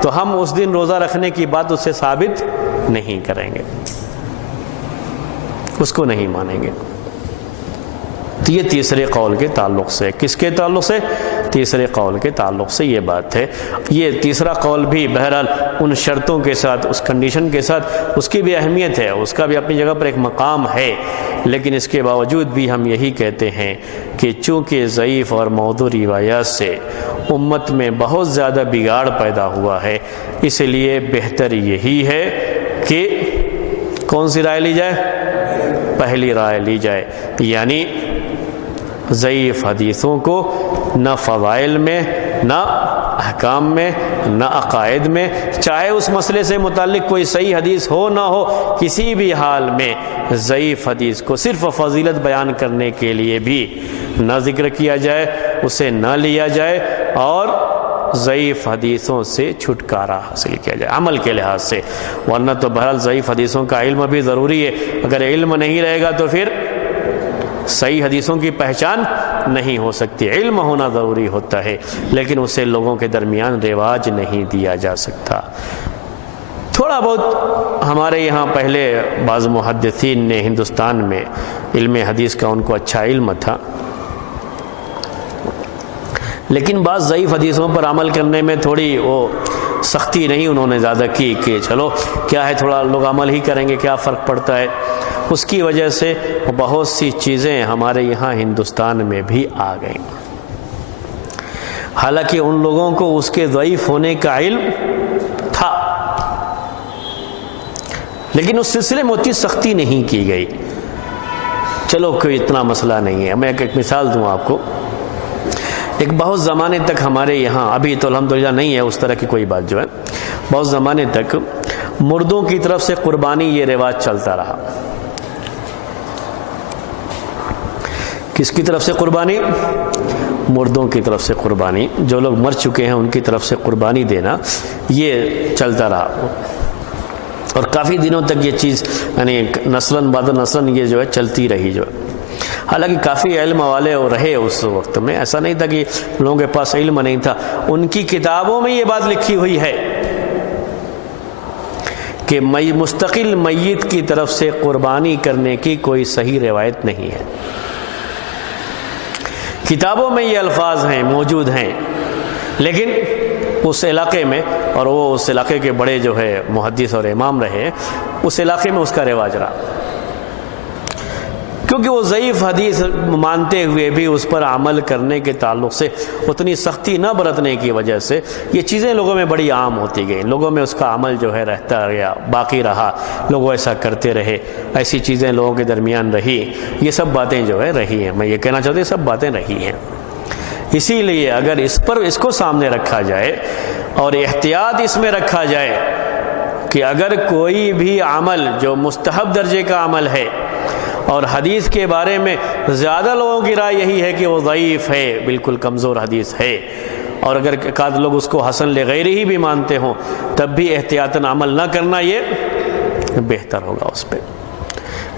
تو ہم اس دن روزہ رکھنے کی بات اس سے ثابت نہیں کریں گے، اس کو نہیں مانیں گے۔ تو یہ تیسرے قول کے تعلق سے، کس کے تعلق سے؟ تیسرے قول کے تعلق سے یہ بات ہے۔ یہ تیسرا قول بھی بہرحال ان شرطوں کے ساتھ، اس کنڈیشن کے ساتھ، اس کی بھی اہمیت ہے، اس کا بھی اپنی جگہ پر ایک مقام ہے، لیکن اس کے باوجود بھی ہم یہی کہتے ہیں کہ چونکہ ضعیف اور موضوع روایات سے امت میں بہت زیادہ بگاڑ پیدا ہوا ہے، اس لیے بہتر یہی ہے کہ کون سی رائے لی جائے؟ پہلی رائے لی جائے، یعنی ضعیف حدیثوں کو نہ فضائل میں، نہ احکام میں، نہ عقائد میں، چاہے اس مسئلے سے متعلق کوئی صحیح حدیث ہو نہ ہو، کسی بھی حال میں ضعیف حدیث کو صرف فضیلت بیان کرنے کے لیے بھی نہ ذکر کیا جائے، اسے نہ لیا جائے، اور ضعیف حدیثوں سے چھٹکارا حاصل کیا جائے عمل کے لحاظ سے۔ ورنہ تو بہرحال ضعیف حدیثوں کا علم بھی ضروری ہے، اگر علم نہیں رہے گا تو پھر صحیح حدیثوں کی پہچان نہیں ہو سکتی۔ علم ہونا ضروری ہوتا ہے، لیکن اسے لوگوں کے درمیان رواج نہیں دیا جا سکتا۔ تھوڑا بہت ہمارے یہاں پہلے بعض محدثین نے ہندوستان میں علم حدیث کا ان کو اچھا علم تھا، لیکن بعض ضعیف حدیثوں پر عمل کرنے میں تھوڑی وہ سختی نہیں انہوں نے زیادہ کی کہ چلو کیا ہے، تھوڑا لوگ عمل ہی کریں گے، کیا فرق پڑتا ہے۔ اس کی وجہ سے بہت سی چیزیں ہمارے یہاں ہندوستان میں بھی آ گئیں، حالانکہ ان لوگوں کو اس کے ضعیف ہونے کا علم تھا، لیکن اس سلسلے میں اتنی سختی نہیں کی گئی۔ چلو کوئی اتنا مسئلہ نہیں ہے۔ میں ایک مثال دوں آپ کو۔ ایک بہت زمانے تک ہمارے یہاں، ابھی تو الحمدللہ نہیں ہے اس طرح کی کوئی بات جو ہے، بہت زمانے تک مردوں کی طرف سے قربانی یہ رواج چلتا رہا۔ کس کی طرف سے قربانی؟ مردوں کی طرف سے قربانی، جو لوگ مر چکے ہیں ان کی طرف سے قربانی دینا، یہ چلتا رہا اور کافی دنوں تک یہ چیز یعنی نسلاً بعد نسلاً یہ جو ہے چلتی رہی جو ہے۔ حالانکہ کافی علم والے رہے اس وقت میں، ایسا نہیں تھا کہ لوگوں کے پاس علم نہیں تھا، ان کی کتابوں میں یہ بات لکھی ہوئی ہے کہ مستقل میت کی طرف سے قربانی کرنے کی کوئی صحیح روایت نہیں ہے۔ کتابوں میں یہ الفاظ ہیں، موجود ہیں، لیکن اس علاقے میں، اور وہ اس علاقے کے بڑے جو ہے محدث اور امام رہے، اس علاقے میں اس کا رواج رہا، کیونکہ وہ ضعیف حدیث مانتے ہوئے بھی اس پر عمل کرنے کے تعلق سے اتنی سختی نہ برتنے کی وجہ سے یہ چیزیں لوگوں میں بڑی عام ہوتی گئیں، لوگوں میں اس کا عمل جو ہے رہتا گیا، باقی رہا، لوگ ایسا کرتے رہے، ایسی چیزیں لوگوں کے درمیان رہی، یہ سب باتیں جو ہے رہی ہیں، میں یہ کہنا چاہتا ہوں یہ سب باتیں رہی ہیں۔ اسی لیے اگر اس کو سامنے رکھا جائے اور احتیاط اس میں رکھا جائے کہ اگر کوئی بھی عمل جو مستحب درجے کا عمل ہے اور حدیث کے بارے میں زیادہ لوگوں کی رائے یہی ہے کہ وہ ضعیف ہے، بالکل کمزور حدیث ہے، اور اگر ایک آدھ لوگ اس کو حسن لغیر ہی بھی مانتے ہوں تب بھی احتیاطاً عمل نہ کرنا یہ بہتر ہوگا اس پہ،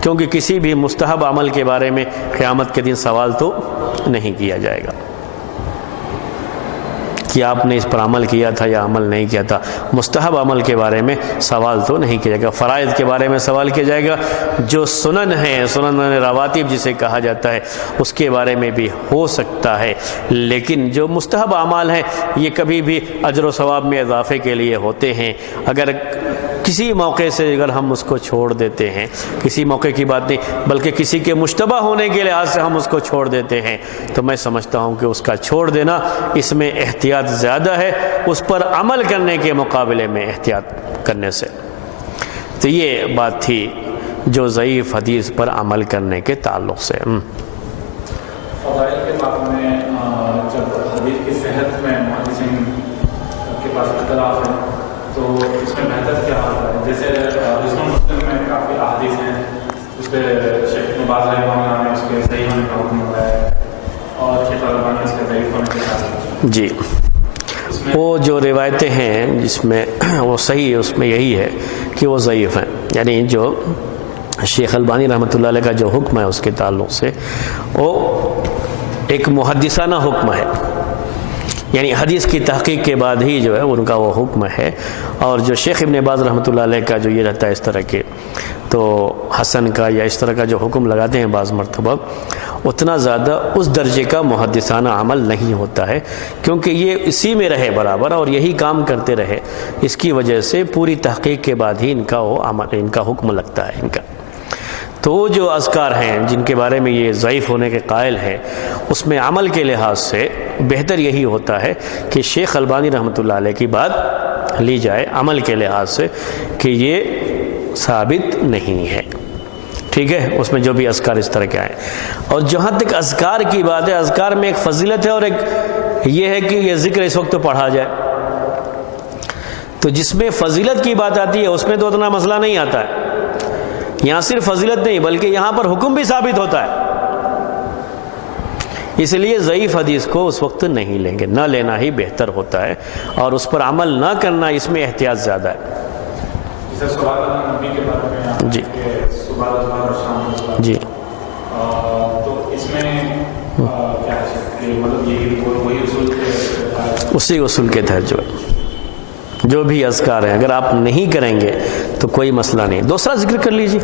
کیونکہ کسی بھی مستحب عمل کے بارے میں قیامت کے دن سوال تو نہیں کیا جائے گا کہ آپ نے اس پر عمل کیا تھا یا عمل نہیں کیا تھا۔ مستحب عمل کے بارے میں سوال تو نہیں کیا جائے گا، فرائض کے بارے میں سوال کیا جائے گا، جو سنن ہیں، سنن رواتب جسے کہا جاتا ہے، اس کے بارے میں بھی ہو سکتا ہے، لیکن جو مستحب اعمال ہیں یہ کبھی بھی اجر و ثواب میں اضافے کے لیے ہوتے ہیں۔ اگر کسی موقع سے اگر ہم اس کو چھوڑ دیتے ہیں، کسی موقع کی بات نہیں بلکہ کسی کے مشتبہ ہونے کے لحاظ سے ہم اس کو چھوڑ دیتے ہیں، تو میں سمجھتا ہوں کہ اس کا چھوڑ دینا اس میں احتیاط زیادہ ہے اس پر عمل کرنے کے مقابلے میں احتیاط کرنے سے۔ تو یہ بات تھی جو ضعیف حدیث پر عمل کرنے کے تعلق سے۔ فضائل کے بارے میں جب حدیث کی صحت میں محدثین کے پاس اختلاف ہے تو اس میں بہتر کیا ہوتا ہے؟ جیسے مسلم میں کافی احادیث ہیں، اس پہ شیخ ابن باز رحمہ اللہ نے اس کے صحیح ہونے کا حکم دیا ہے اور شیخ البانی اس کے ضعیف ہونے کے تعلق۔ جی، وہ جو روایتیں ہیں جس میں وہ صحیح، اس میں یہی ہے کہ وہ ضعیف ہیں، یعنی جو شیخ البانی رحمۃ اللہ علیہ کا جو حکم ہے اس کے تعلق سے وہ ایک محدثانہ حکم ہے، یعنی حدیث کی تحقیق کے بعد ہی جو ہے ان کا وہ حکم ہے، اور جو شیخ ابن باز رحمۃ اللہ علیہ کا جو یہ رہتا ہے اس طرح کے تو حسن کا یا اس طرح کا جو حکم لگاتے ہیں بعض مرتبہ، اتنا زیادہ اس درجے کا محدثانہ عمل نہیں ہوتا ہے، کیونکہ یہ اسی میں رہے برابر اور یہی کام کرتے رہے، اس کی وجہ سے پوری تحقیق کے بعد ہی ان کا وہ عمل، ان کا حکم لگتا ہے ان کا۔ تو وہ جو اذکار ہیں جن کے بارے میں یہ ضعیف ہونے کے قائل ہیں، اس میں عمل کے لحاظ سے بہتر یہی ہوتا ہے کہ شیخ البانی رحمۃ اللہ علیہ کی بات لی جائے عمل کے لحاظ سے کہ یہ ثابت نہیں ہے، ٹھیک ہے، اس میں جو بھی اذکار اس طرح کے آئے۔ اور جہاں تک اذکار کی بات ہے، اذکار میں ایک فضیلت ہے اور ایک یہ ہے کہ یہ ذکر اس وقت تو پڑھا جائے، تو جس میں فضیلت کی بات آتی ہے اس میں تو اتنا مسئلہ نہیں آتا ہے، یہاں صرف فضیلت نہیں بلکہ یہاں پر حکم بھی ثابت ہوتا ہے، اس لیے ضعیف حدیث کو اس وقت نہیں لیں گے، نہ لینا ہی بہتر ہوتا ہے، اور اس پر عمل نہ کرنا اس میں احتیاط زیادہ ہے۔ جی جی، تو اس میں کیا ہے، مطلب یہ وہی اصول اسی اصول کے تحت جو ہے جو بھی اذکار ہیں اگر آپ نہیں کریں گے تو کوئی مسئلہ نہیں، دوسرا ذکر کر لیجیے،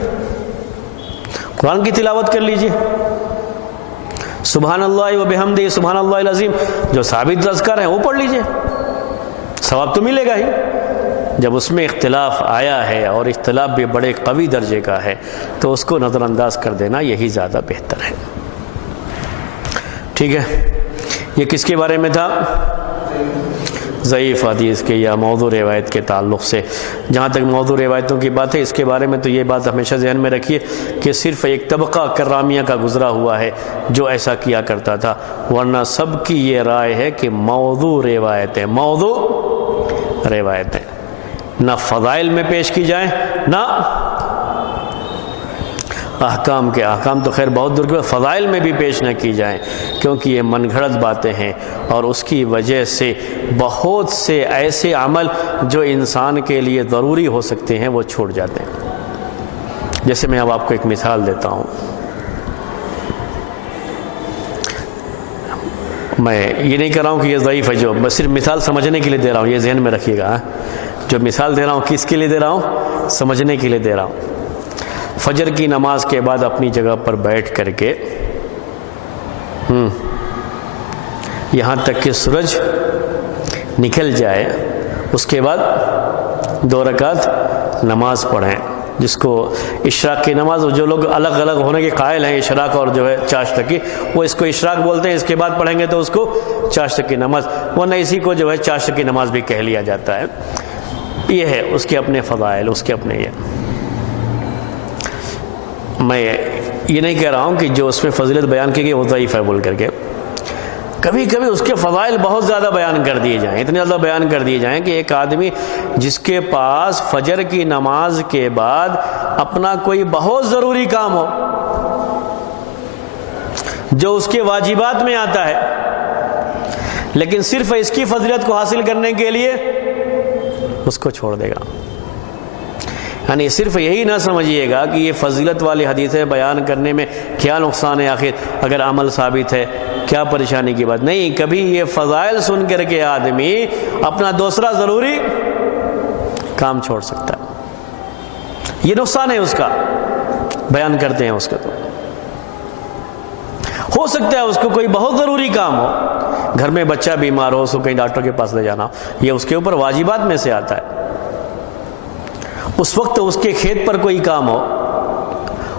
قرآن کی تلاوت کر لیجیے، سبحان اللہ و بحمدہ، سبحان اللہ العظیم، جو ثابت اذکار ہیں وہ پڑھ لیجیے، ثواب تو ملے گا ہی۔ جب اس میں اختلاف آیا ہے اور اختلاف بھی بڑے قوی درجے کا ہے تو اس کو نظر انداز کر دینا یہی زیادہ بہتر ہے، ٹھیک ہے۔ یہ کس کے بارے میں تھا؟ ضعیف حدیث کے یا موضوع روایت کے تعلق سے۔ جہاں تک موضوع روایتوں کی بات ہے اس کے بارے میں تو یہ بات ہمیشہ ذہن میں رکھیے کہ صرف ایک طبقہ کرامیہ کا گزرا ہوا ہے جو ایسا کیا کرتا تھا، ورنہ سب کی یہ رائے ہے کہ موضوع روایتیں نہ فضائل میں پیش کی جائیں، نہ احکام کے احکام تو خیر بہت دور کے فضائل میں بھی پیش نہ کی جائیں، کیونکہ یہ من گھڑت باتیں ہیں، اور اس کی وجہ سے بہت سے ایسے عمل جو انسان کے لیے ضروری ہو سکتے ہیں وہ چھوٹ جاتے ہیں۔ جیسے میں اب آپ کو ایک مثال دیتا ہوں، میں یہ نہیں کر رہا ہوں کہ یہ ضعیف ہے، جو میں صرف مثال سمجھنے کے لیے دے رہا ہوں، یہ ذہن میں رکھیے گا۔ جو مثال دے رہا ہوں کس کے لیے دے رہا ہوں؟ سمجھنے کے لیے دے رہا ہوں۔ فجر کی نماز کے بعد اپنی جگہ پر بیٹھ کر کے یہاں تک کہ سورج نکل جائے، اس کے بعد 2 رکعت نماز پڑھیں، جس کو اشراق کی نماز، جو لوگ الگ الگ ہونے کے قائل ہیں اشراق اور جو ہے چاشت کی، وہ اس کو اشراق بولتے ہیں، اس کے بعد پڑھیں گے تو اس کو چاشت کی نماز، ورنہ اسی کو جو ہے چاشت کی نماز بھی کہہ لیا جاتا ہے۔ یہ ہے اس کے اپنے فضائل، اس کے اپنے یہ۔ میں یہ نہیں کہہ رہا ہوں کہ جو اس میں فضیلت بیان کی گئی وہ ضعیف ہے بول کر کے، کبھی کبھی اس کے فضائل بہت زیادہ بیان کر دیے جائیں، اتنے زیادہ بیان کر دیے جائیں کہ ایک آدمی جس کے پاس فجر کی نماز کے بعد اپنا کوئی بہت ضروری کام ہو جو اس کے واجبات میں آتا ہے، لیکن صرف اس کی فضیلت کو حاصل کرنے کے لیے اس کو چھوڑ دے گا۔ یعنی صرف یہی نہ سمجھیے گا کہ یہ فضیلت والی حدیثیں بیان کرنے میں کیا نقصان ہے، آخر اگر عمل ثابت ہے کیا پریشانی کی بات نہیں۔ کبھی یہ فضائل سن کر کے آدمی اپنا دوسرا ضروری کام چھوڑ سکتا ہے، یہ نقصان ہے اس کا، بیان کرتے ہیں اس کا۔ تو ہو سکتا ہے اس کو کوئی بہت ضروری کام ہو، گھر میں بچہ بیمار ہو، اس کو کہیں ڈاکٹر کے پاس لے جانا ہو، یہ اس کے اوپر واجبات میں سے آتا ہے۔ اس وقت اس کے کھیت پر کوئی کام ہو،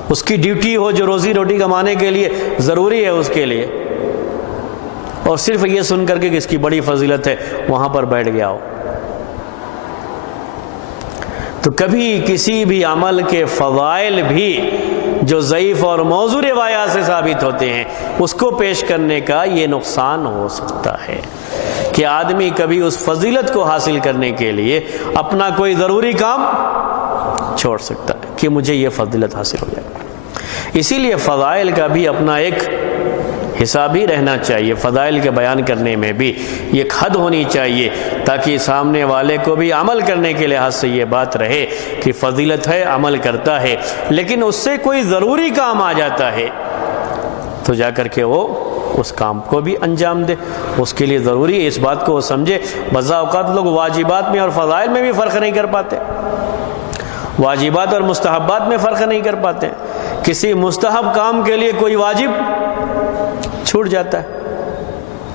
اس کی ڈیوٹی ہو جو روزی روٹی کمانے کے لیے ضروری ہے اس کے لیے، اور صرف یہ سن کر کے کہ اس کی بڑی فضیلت ہے وہاں پر بیٹھ گیا ہو، تو کبھی کسی بھی عمل کے فضائل بھی جو ضعیف اور موضوع روایات سے ثابت ہوتے ہیں اس کو پیش کرنے کا یہ نقصان ہو سکتا ہے کہ آدمی کبھی اس فضیلت کو حاصل کرنے کے لیے اپنا کوئی ضروری کام چھوڑ سکتا ہے کہ مجھے یہ فضیلت حاصل ہو جائے۔ اسی لیے فضائل کا بھی اپنا ایک حساب ہی رہنا چاہیے، فضائل کے بیان کرنے میں بھی ایک حد ہونی چاہیے تاکہ سامنے والے کو بھی عمل کرنے کے لحاظ سے یہ بات رہے کہ فضیلت ہے، عمل کرتا ہے، لیکن اس سے کوئی ضروری کام آ جاتا ہے تو جا کر کے وہ اس کام کو بھی انجام دے، اس کے لیے ضروری ہے، اس بات کو وہ سمجھے۔ بعض اوقات لوگ واجبات میں اور فضائل میں بھی فرق نہیں کر پاتے، واجبات اور مستحبات میں فرق نہیں کر پاتے، کسی مستحب کام کے لیے کوئی واجب چھوٹ جاتا ہے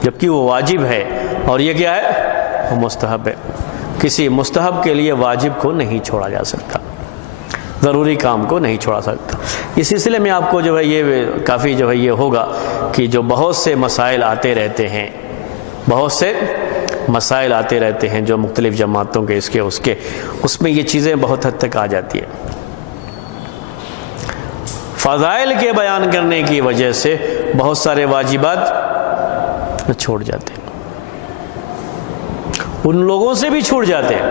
جبکہ وہ واجب ہے، اور یہ کیا ہے؟ وہ مستحب ہے۔ کسی مستحب کے لیے واجب کو نہیں چھوڑا جا سکتا، ضروری کام کو نہیں چھوڑا سکتا۔ اس سلسلے میں آپ کو جو ہے یہ کافی جو ہے یہ ہوگا کہ جو بہت سے مسائل آتے رہتے ہیں، بہت سے مسائل آتے رہتے ہیں جو مختلف جماعتوں کے اس میں یہ چیزیں بہت حد تک آ جاتی ہیں۔ فضائل کے بیان کرنے کی وجہ سے بہت سارے واجبات چھوڑ جاتے ہیں، ان لوگوں سے بھی چھوٹ جاتے ہیں،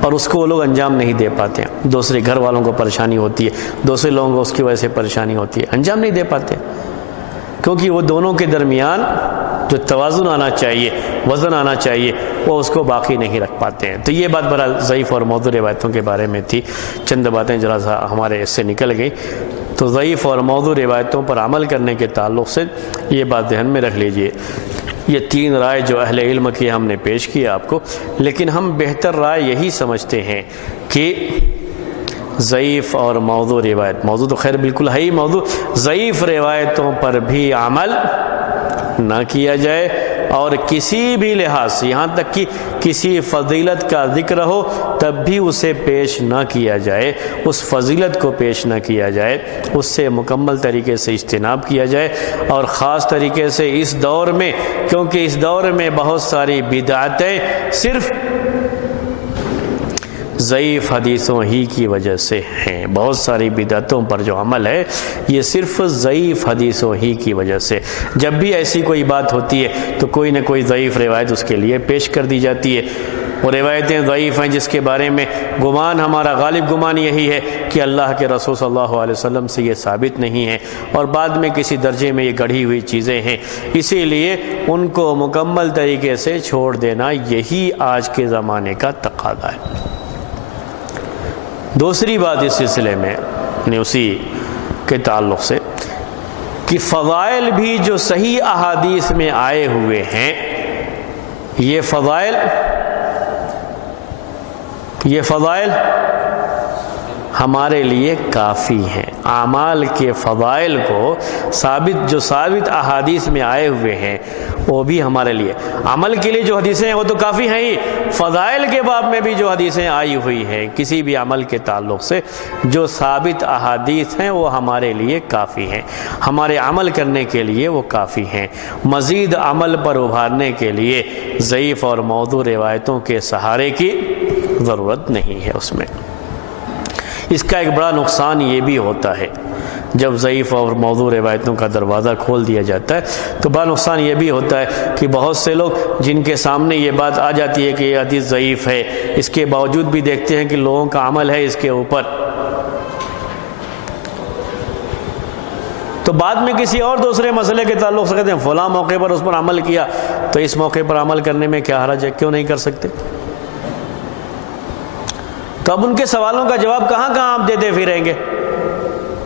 اور اس کو وہ لوگ انجام نہیں دے پاتے ہیں، دوسرے گھر والوں کو پریشانی ہوتی ہے، دوسرے لوگوں کو اس کی وجہ سے پریشانی ہوتی ہے، انجام نہیں دے پاتے، کیونکہ وہ دونوں کے درمیان جو توازن آنا چاہیے، وزن آنا چاہیے، وہ اس کو باقی نہیں رکھ پاتے ہیں۔ تو یہ بات بہرحال ضعیف اور موضوع روایتوں کے بارے میں تھی، چند باتیں ذرا سا ہمارے اس سے نکل گئی، تو ضعیف اور موضوع روایتوں پر عمل کرنے کے تعلق سے یہ بات ذہن میں رکھ لیجئے۔ یہ 3 رائے جو اہل علم کی ہم نے پیش کی آپ کو، لیکن ہم بہتر رائے یہی سمجھتے ہیں کہ ضعیف اور موضوع روایت، موضوع تو خیر بالکل ہے ہی موضوع، ضعیف روایتوں پر بھی عمل نہ کیا جائے، اور کسی بھی لحاظ سے یہاں تک کہ کسی فضیلت کا ذکر ہو تب بھی اسے پیش نہ کیا جائے، اس فضیلت کو پیش نہ کیا جائے، اس سے مکمل طریقے سے اجتناب کیا جائے، اور خاص طریقے سے اس دور میں، کیونکہ اس دور میں بہت ساری بدعتیں صرف ضعیف حدیثوں ہی کی وجہ سے ہیں، بہت ساری بدعتوں پر جو عمل ہے یہ صرف ضعیف حدیثوں ہی کی وجہ سے، جب بھی ایسی کوئی بات ہوتی ہے تو کوئی نہ کوئی ضعیف روایت اس کے لیے پیش کر دی جاتی ہے، وہ روایتیں ضعیف ہیں جس کے بارے میں گمان ہمارا غالب گمان یہی ہے کہ اللہ کے رسول صلی اللہ علیہ وسلم سے یہ ثابت نہیں ہے اور بعد میں کسی درجے میں یہ گڑھی ہوئی چیزیں ہیں، اسی لیے ان کو مکمل طریقے سے چھوڑ دینا یہی آج کے زمانے کا تقاضا ہے۔ دوسری بات اس سلسلے میں اسی کے تعلق سے کہ فضائل بھی جو صحیح احادیث میں آئے ہوئے ہیں، یہ فضائل ہمارے لیے کافی ہیں۔ اعمال کے فضائل کو جو ثابت احادیث میں آئے ہوئے ہیں وہ بھی ہمارے لیے، عمل کے لیے جو حدیثیں ہیں وہ تو کافی ہیں ہی، فضائل کے باب میں بھی جو حدیثیں آئی ہوئی ہیں کسی بھی عمل کے تعلق سے جو ثابت احادیث ہیں وہ ہمارے لیے کافی ہیں، ہمارے عمل کرنے کے لیے وہ کافی ہیں۔ مزید عمل پر ابھارنے کے لیے ضعیف اور موضوع روایتوں کے سہارے کی ضرورت نہیں ہے۔ اس میں اس کا ایک بڑا نقصان یہ بھی ہوتا ہے، جب ضعیف اور موضوع روایتوں کا دروازہ کھول دیا جاتا ہے تو بڑا نقصان یہ بھی ہوتا ہے کہ بہت سے لوگ جن کے سامنے یہ بات آ جاتی ہے کہ یہ حدیث ضعیف ہے، اس کے باوجود بھی دیکھتے ہیں کہ لوگوں کا عمل ہے اس کے اوپر، تو بعد میں کسی اور دوسرے مسئلے کے تعلق سے کہتے ہیں فلاں موقع پر اس پر عمل کیا، تو اس موقع پر عمل کرنے میں کیا حرج ہے، کیوں نہیں کر سکتے؟ تو اب ان کے سوالوں کا جواب کہاں آپ دیتے پھریں گے؟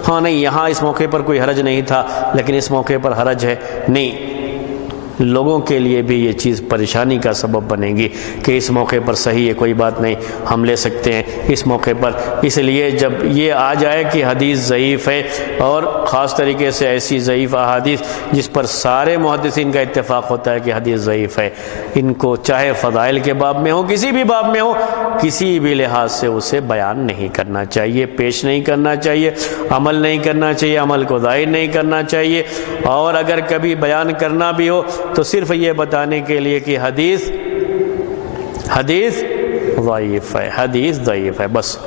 ہاں نہیں، یہاں اس موقع پر کوئی حرج نہیں تھا لیکن اس موقع پر حرج ہے، نہیں، لوگوں کے لیے بھی یہ چیز پریشانی کا سبب بنے گی کہ اس موقع پر صحیح ہے، کوئی بات نہیں، ہم لے سکتے ہیں اس موقع پر۔ اس لیے جب یہ آ جائے کہ حدیث ضعیف ہے، اور خاص طریقے سے ایسی ضعیف احادیث جس پر سارے محدثین کا اتفاق ہوتا ہے کہ حدیث ضعیف ہے، ان کو چاہے فضائل کے باب میں ہو، کسی بھی باب میں ہو، کسی بھی لحاظ سے اسے بیان نہیں کرنا چاہیے، پیش نہیں کرنا چاہیے، عمل نہیں کرنا چاہیے، عمل کو ظاہر نہیں کرنا چاہیے، اور اگر کبھی بیان کرنا بھی ہو تو صرف یہ بتانے کے لیے کہ حدیث ضعیف ہے، بس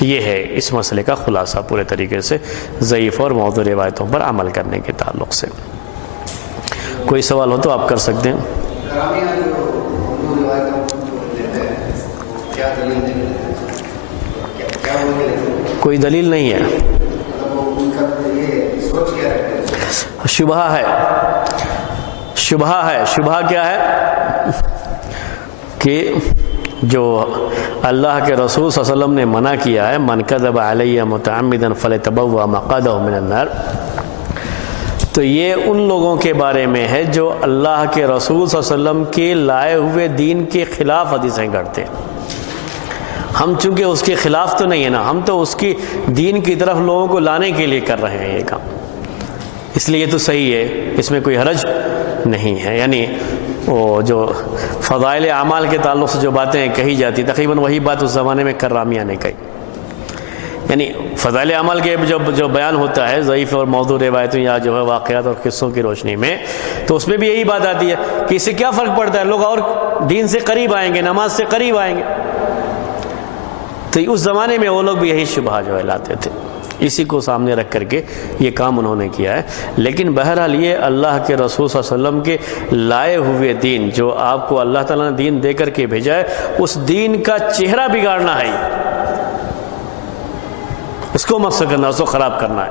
یہ ہے اس مسئلے کا خلاصہ پورے طریقے سے ضعیف اور موضوع روایتوں پر عمل کرنے کے تعلق سے۔ کوئی سوال ہو تو آپ کر سکتے ہیں۔ کوئی دلیل نہیں ہے، شبہ ہے۔ شبہ کیا ہے کہ جو اللہ کے رسول صلی اللہ علیہ وسلم نے منع کیا ہے، من کذب علی متعمدا فلیتبوأ مقعدہ من النار، تو یہ ان لوگوں کے بارے میں ہے جو اللہ کے رسول صلی اللہ علیہ وسلم کے لائے ہوئے دین کے خلاف حدیثیں کرتے ہیں۔ ہم چونکہ اس کے خلاف تو نہیں ہے نا، ہم تو اس کی دین کی طرف لوگوں کو لانے کے لیے کر رہے ہیں یہ کام، اس لیے یہ تو صحیح ہے، اس میں کوئی حرج نہیں ہے۔ یعنی وہ جو فضائل اعمال کے تعلق سے جو باتیں کہی جاتی تقریباً وہی بات اس زمانے میں کرامیہ نے کہی، یعنی فضائل اعمال کے جو بیان ہوتا ہے ضعیف اور موضوع روایتوں یا جو ہے واقعات اور قصوں کی روشنی میں، تو اس میں بھی یہی بات آتی ہے کہ اس سے کیا فرق پڑتا ہے، لوگ اور دین سے قریب آئیں گے، نماز سے قریب آئیں گے۔ تو اس زمانے میں وہ لوگ بھی یہی شبہ جو ہے لاتے تھے، اسی کو سامنے رکھ کر کے یہ کام انہوں نے کیا ہے۔ لیکن بہرحال یہ اللہ کے رسول صلی اللہ علیہ وسلم کے لائے ہوئے دین، جو آپ کو اللہ تعالیٰ نے دین دے کر کے بھیجا ہے، اس دین کا چہرہ بگاڑنا ہے، اس کو مقصد کرنا، اس کو خراب کرنا ہے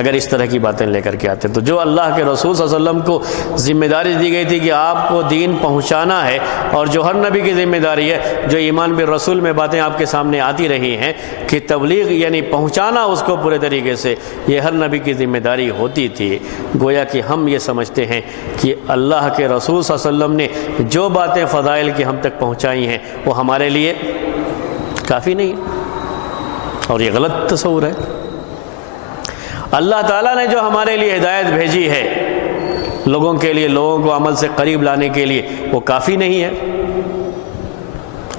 اگر اس طرح کی باتیں لے کر کے آتے ہیں۔ تو جو اللہ کے رسول صلی اللہ علیہ وسلم کو ذمہ داری دی گئی تھی کہ آپ کو دین پہنچانا ہے، اور جو ہر نبی کی ذمہ داری ہے، جو ایمان بالرسول میں باتیں آپ کے سامنے آتی رہی ہیں کہ تبلیغ یعنی پہنچانا اس کو پورے طریقے سے، یہ ہر نبی کی ذمہ داری ہوتی تھی۔ گویا کہ ہم یہ سمجھتے ہیں کہ اللہ کے رسول صلی اللہ علیہ وسلم نے جو باتیں فضائل کی ہم تک پہنچائی ہیں وہ ہمارے لیے کافی نہیں، اور یہ غلط تصور ہے۔ اللہ تعالیٰ نے جو ہمارے لیے ہدایت بھیجی ہے لوگوں کے لیے، لوگوں کو عمل سے قریب لانے کے لیے، وہ کافی نہیں ہے۔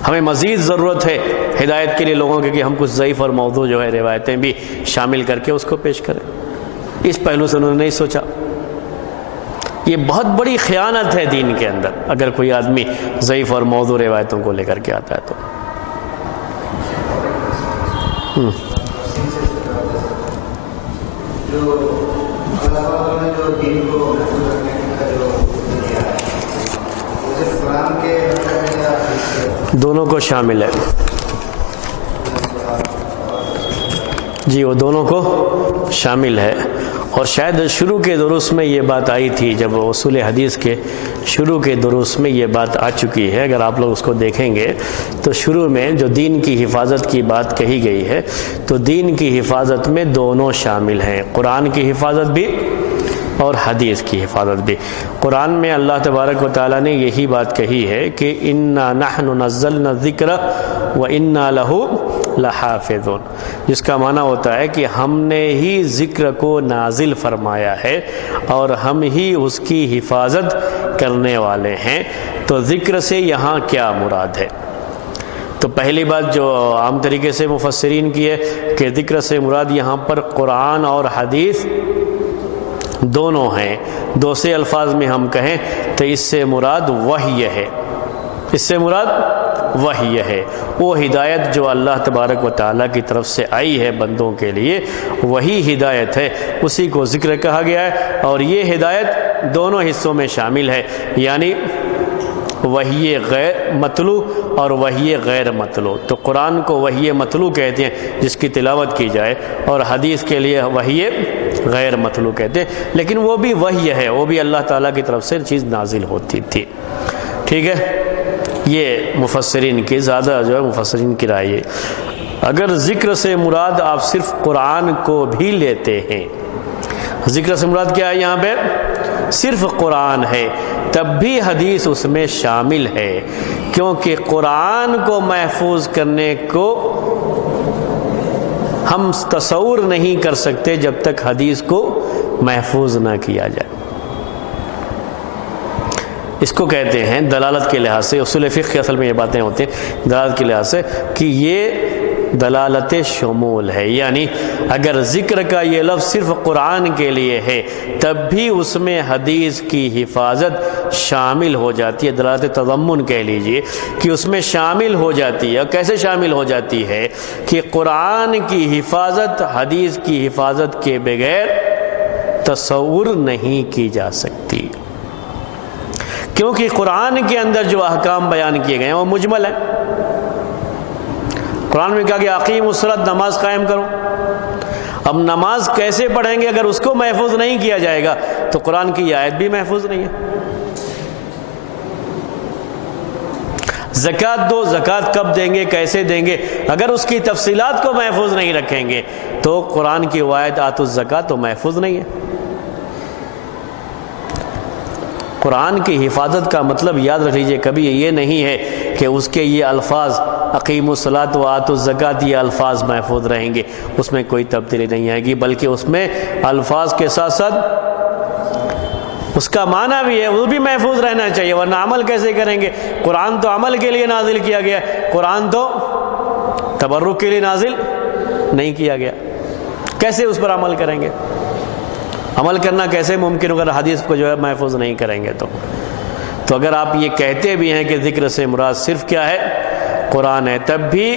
ہمیں مزید ضرورت ہے ہدایت کے لیے لوگوں کے کہ ہم کچھ ضعیف اور موضوع جو ہے روایتیں بھی شامل کر کے اس کو پیش کریں۔ اس پہلو سے انہوں نے نہیں سوچا۔ یہ بہت بڑی خیانت ہے دین کے اندر اگر کوئی آدمی ضعیف اور موضوع روایتوں کو لے کر کے آتا ہے تو۔ جو اللہ نے جو دین کو محفوظ رکھنے کا جو دیا ہے، اسے قرآن کے دونوں کو شامل ہے جی، وہ دونوں کو شامل ہے. اور شاید شروع کے دروس میں یہ بات آئی تھی، جب اصول حدیث کے شروع کے دروس میں یہ بات آ چکی ہے. اگر آپ لوگ اس کو دیکھیں گے تو شروع میں جو دین کی حفاظت کی بات کہی گئی ہے، تو دین کی حفاظت میں دونوں شامل ہیں، قرآن کی حفاظت بھی اور حدیث کی حفاظت بھی. قرآن میں اللہ تبارک و تعالیٰ نے یہی بات کہی ہے کہ اِنَّا نَحْنُ نَزَّلْنَا الذِّكْرَ وَإِنَّا لَهُ لَحَافِظُونَ، جس کا معنی ہوتا ہے کہ ہم نے ہی ذکر کو نازل فرمایا ہے اور ہم ہی اس کی حفاظت کرنے والے ہیں. تو ذکر سے یہاں کیا مراد ہے؟ تو پہلی بات جو عام طریقے سے مفسرین کی ہے کہ ذکر سے مراد یہاں پر قرآن اور حدیث دونوں ہیں. دوسرے الفاظ میں ہم کہیں تو اس سے مراد وحی ہے، اس سے مراد وحی ہے، وہ ہدایت جو اللہ تبارک و تعالیٰ کی طرف سے آئی ہے بندوں کے لیے، وہی ہدایت ہے، اسی کو ذکر کہا گیا ہے. اور یہ ہدایت دونوں حصوں میں شامل ہے، یعنی وحی غیر مطلوع اور وحی غیر مطلوع. تو قرآن کو وحی مطلوع کہتے ہیں جس کی تلاوت کی جائے، اور حدیث کے لیے وحی غیر مطلوع کہتے ہیں، لیکن وہ بھی وحی ہے، وہ بھی اللہ تعالیٰ کی طرف سے چیز نازل ہوتی تھی. ٹھیک ہے، یہ مفسرین کی زیادہ جو ہے مفسرین کی رائے ہے. اگر ذکر سے مراد آپ صرف قرآن کو بھی لیتے ہیں، ذکر سے مراد کیا ہے یہاں پہ؟ صرف قرآن ہے، تب بھی حدیث اس میں شامل ہے، کیونکہ قرآن کو محفوظ کرنے کو ہم تصور نہیں کر سکتے جب تک حدیث کو محفوظ نہ کیا جائے. اس کو کہتے ہیں دلالت کے لحاظ سے، اصول فقہ کی اصل میں یہ باتیں ہوتی ہیں دلالت کے لحاظ سے، کہ یہ دلالت شمول ہے. یعنی اگر ذکر کا یہ لفظ صرف قرآن کے لیے ہے تب بھی اس میں حدیث کی حفاظت شامل ہو جاتی ہے. دلالت تضمن کہہ لیجئے کہ اس میں شامل ہو جاتی ہے. اور کیسے شامل ہو جاتی ہے؟ کہ قرآن کی حفاظت حدیث کی حفاظت کے بغیر تصور نہیں کی جا سکتی، کیونکہ قرآن کے اندر جو احکام بیان کیے گئے ہیں وہ مجمل ہیں. قرآن میں کہا کہ اقیموا الصلاۃ، نماز قائم کرو. اب نماز کیسے پڑھیں گے؟ اگر اس کو محفوظ نہیں کیا جائے گا تو قرآن کی آیت بھی محفوظ نہیں ہے. زکوٰۃ دو، زکوٰۃ کب دیں گے، کیسے دیں گے، اگر اس کی تفصیلات کو محفوظ نہیں رکھیں گے تو قرآن کی آیت آتوا الزکوٰۃ تو محفوظ نہیں ہے. قرآن کی حفاظت کا مطلب یاد رکھ لیجئے کبھی یہ نہیں ہے کہ اس کے یہ الفاظ اقیموا الصلاۃ وآتوا الزکوٰۃ یہ الفاظ محفوظ رہیں گے، اس میں کوئی تبدیلی نہیں آئے گی، بلکہ اس میں الفاظ کے ساتھ ساتھ اس کا معنی بھی ہے، وہ بھی محفوظ رہنا چاہیے، ورنہ عمل کیسے کریں گے؟ قرآن تو عمل کے لیے نازل کیا گیا، قرآن تو تبرک کے لیے نازل نہیں کیا گیا. کیسے اس پر عمل کریں گے؟ عمل کرنا کیسے ممکن اگر حدیث کو جو ہے محفوظ نہیں کریں گے؟ تو اگر آپ یہ کہتے بھی ہیں کہ ذکر سے مراد صرف کیا ہے؟ قرآن ہے، تب بھی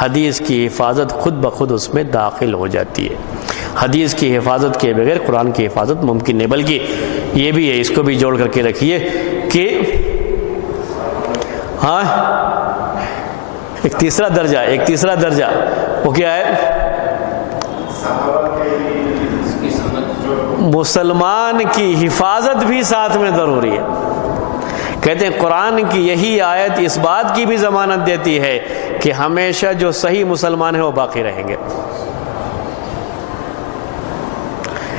حدیث کی حفاظت خود بخود اس میں داخل ہو جاتی ہے. حدیث کی حفاظت کے بغیر قرآن کی حفاظت ممکن نہیں. بلکہ یہ بھی ہے، اس کو بھی جوڑ کر کے رکھیے کہ ہاں ایک تیسرا درجہ وہ کیا ہے؟ مسلمان کی حفاظت بھی ساتھ میں ضروری ہے. کہتے ہیں قرآن کی یہی آیت اس بات کی بھی ضمانت دیتی ہے کہ ہمیشہ جو صحیح مسلمان ہیں وہ باقی رہیں گے.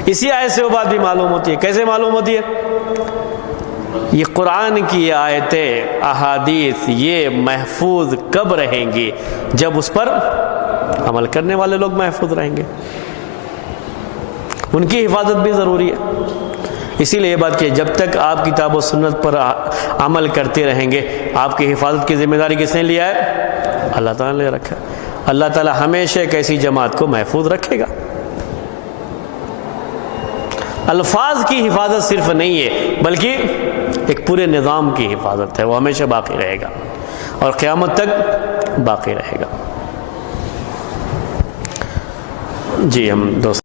اسی آیت سے وہ بات بھی معلوم ہوتی ہے. کیسے معلوم ہوتی ہے؟ یہ قرآن کی آیتیں احادیث یہ محفوظ کب رہیں گی؟ جب اس پر عمل کرنے والے لوگ محفوظ رہیں گے. ان کی حفاظت بھی ضروری ہے. اسی لیے یہ بات کہ جب تک آپ کتاب و سنت پر عمل کرتے رہیں گے، آپ کی حفاظت کی ذمہ داری کس نے لیا ہے؟ اللہ تعالیٰ نے رکھا. اللہ تعالیٰ ہمیشہ ایک ایسی جماعت کو محفوظ رکھے گا. الفاظ کی حفاظت صرف نہیں ہے بلکہ ایک پورے نظام کی حفاظت ہے، وہ ہمیشہ باقی رہے گا اور قیامت تک باقی رہے گا. جی ہم دوست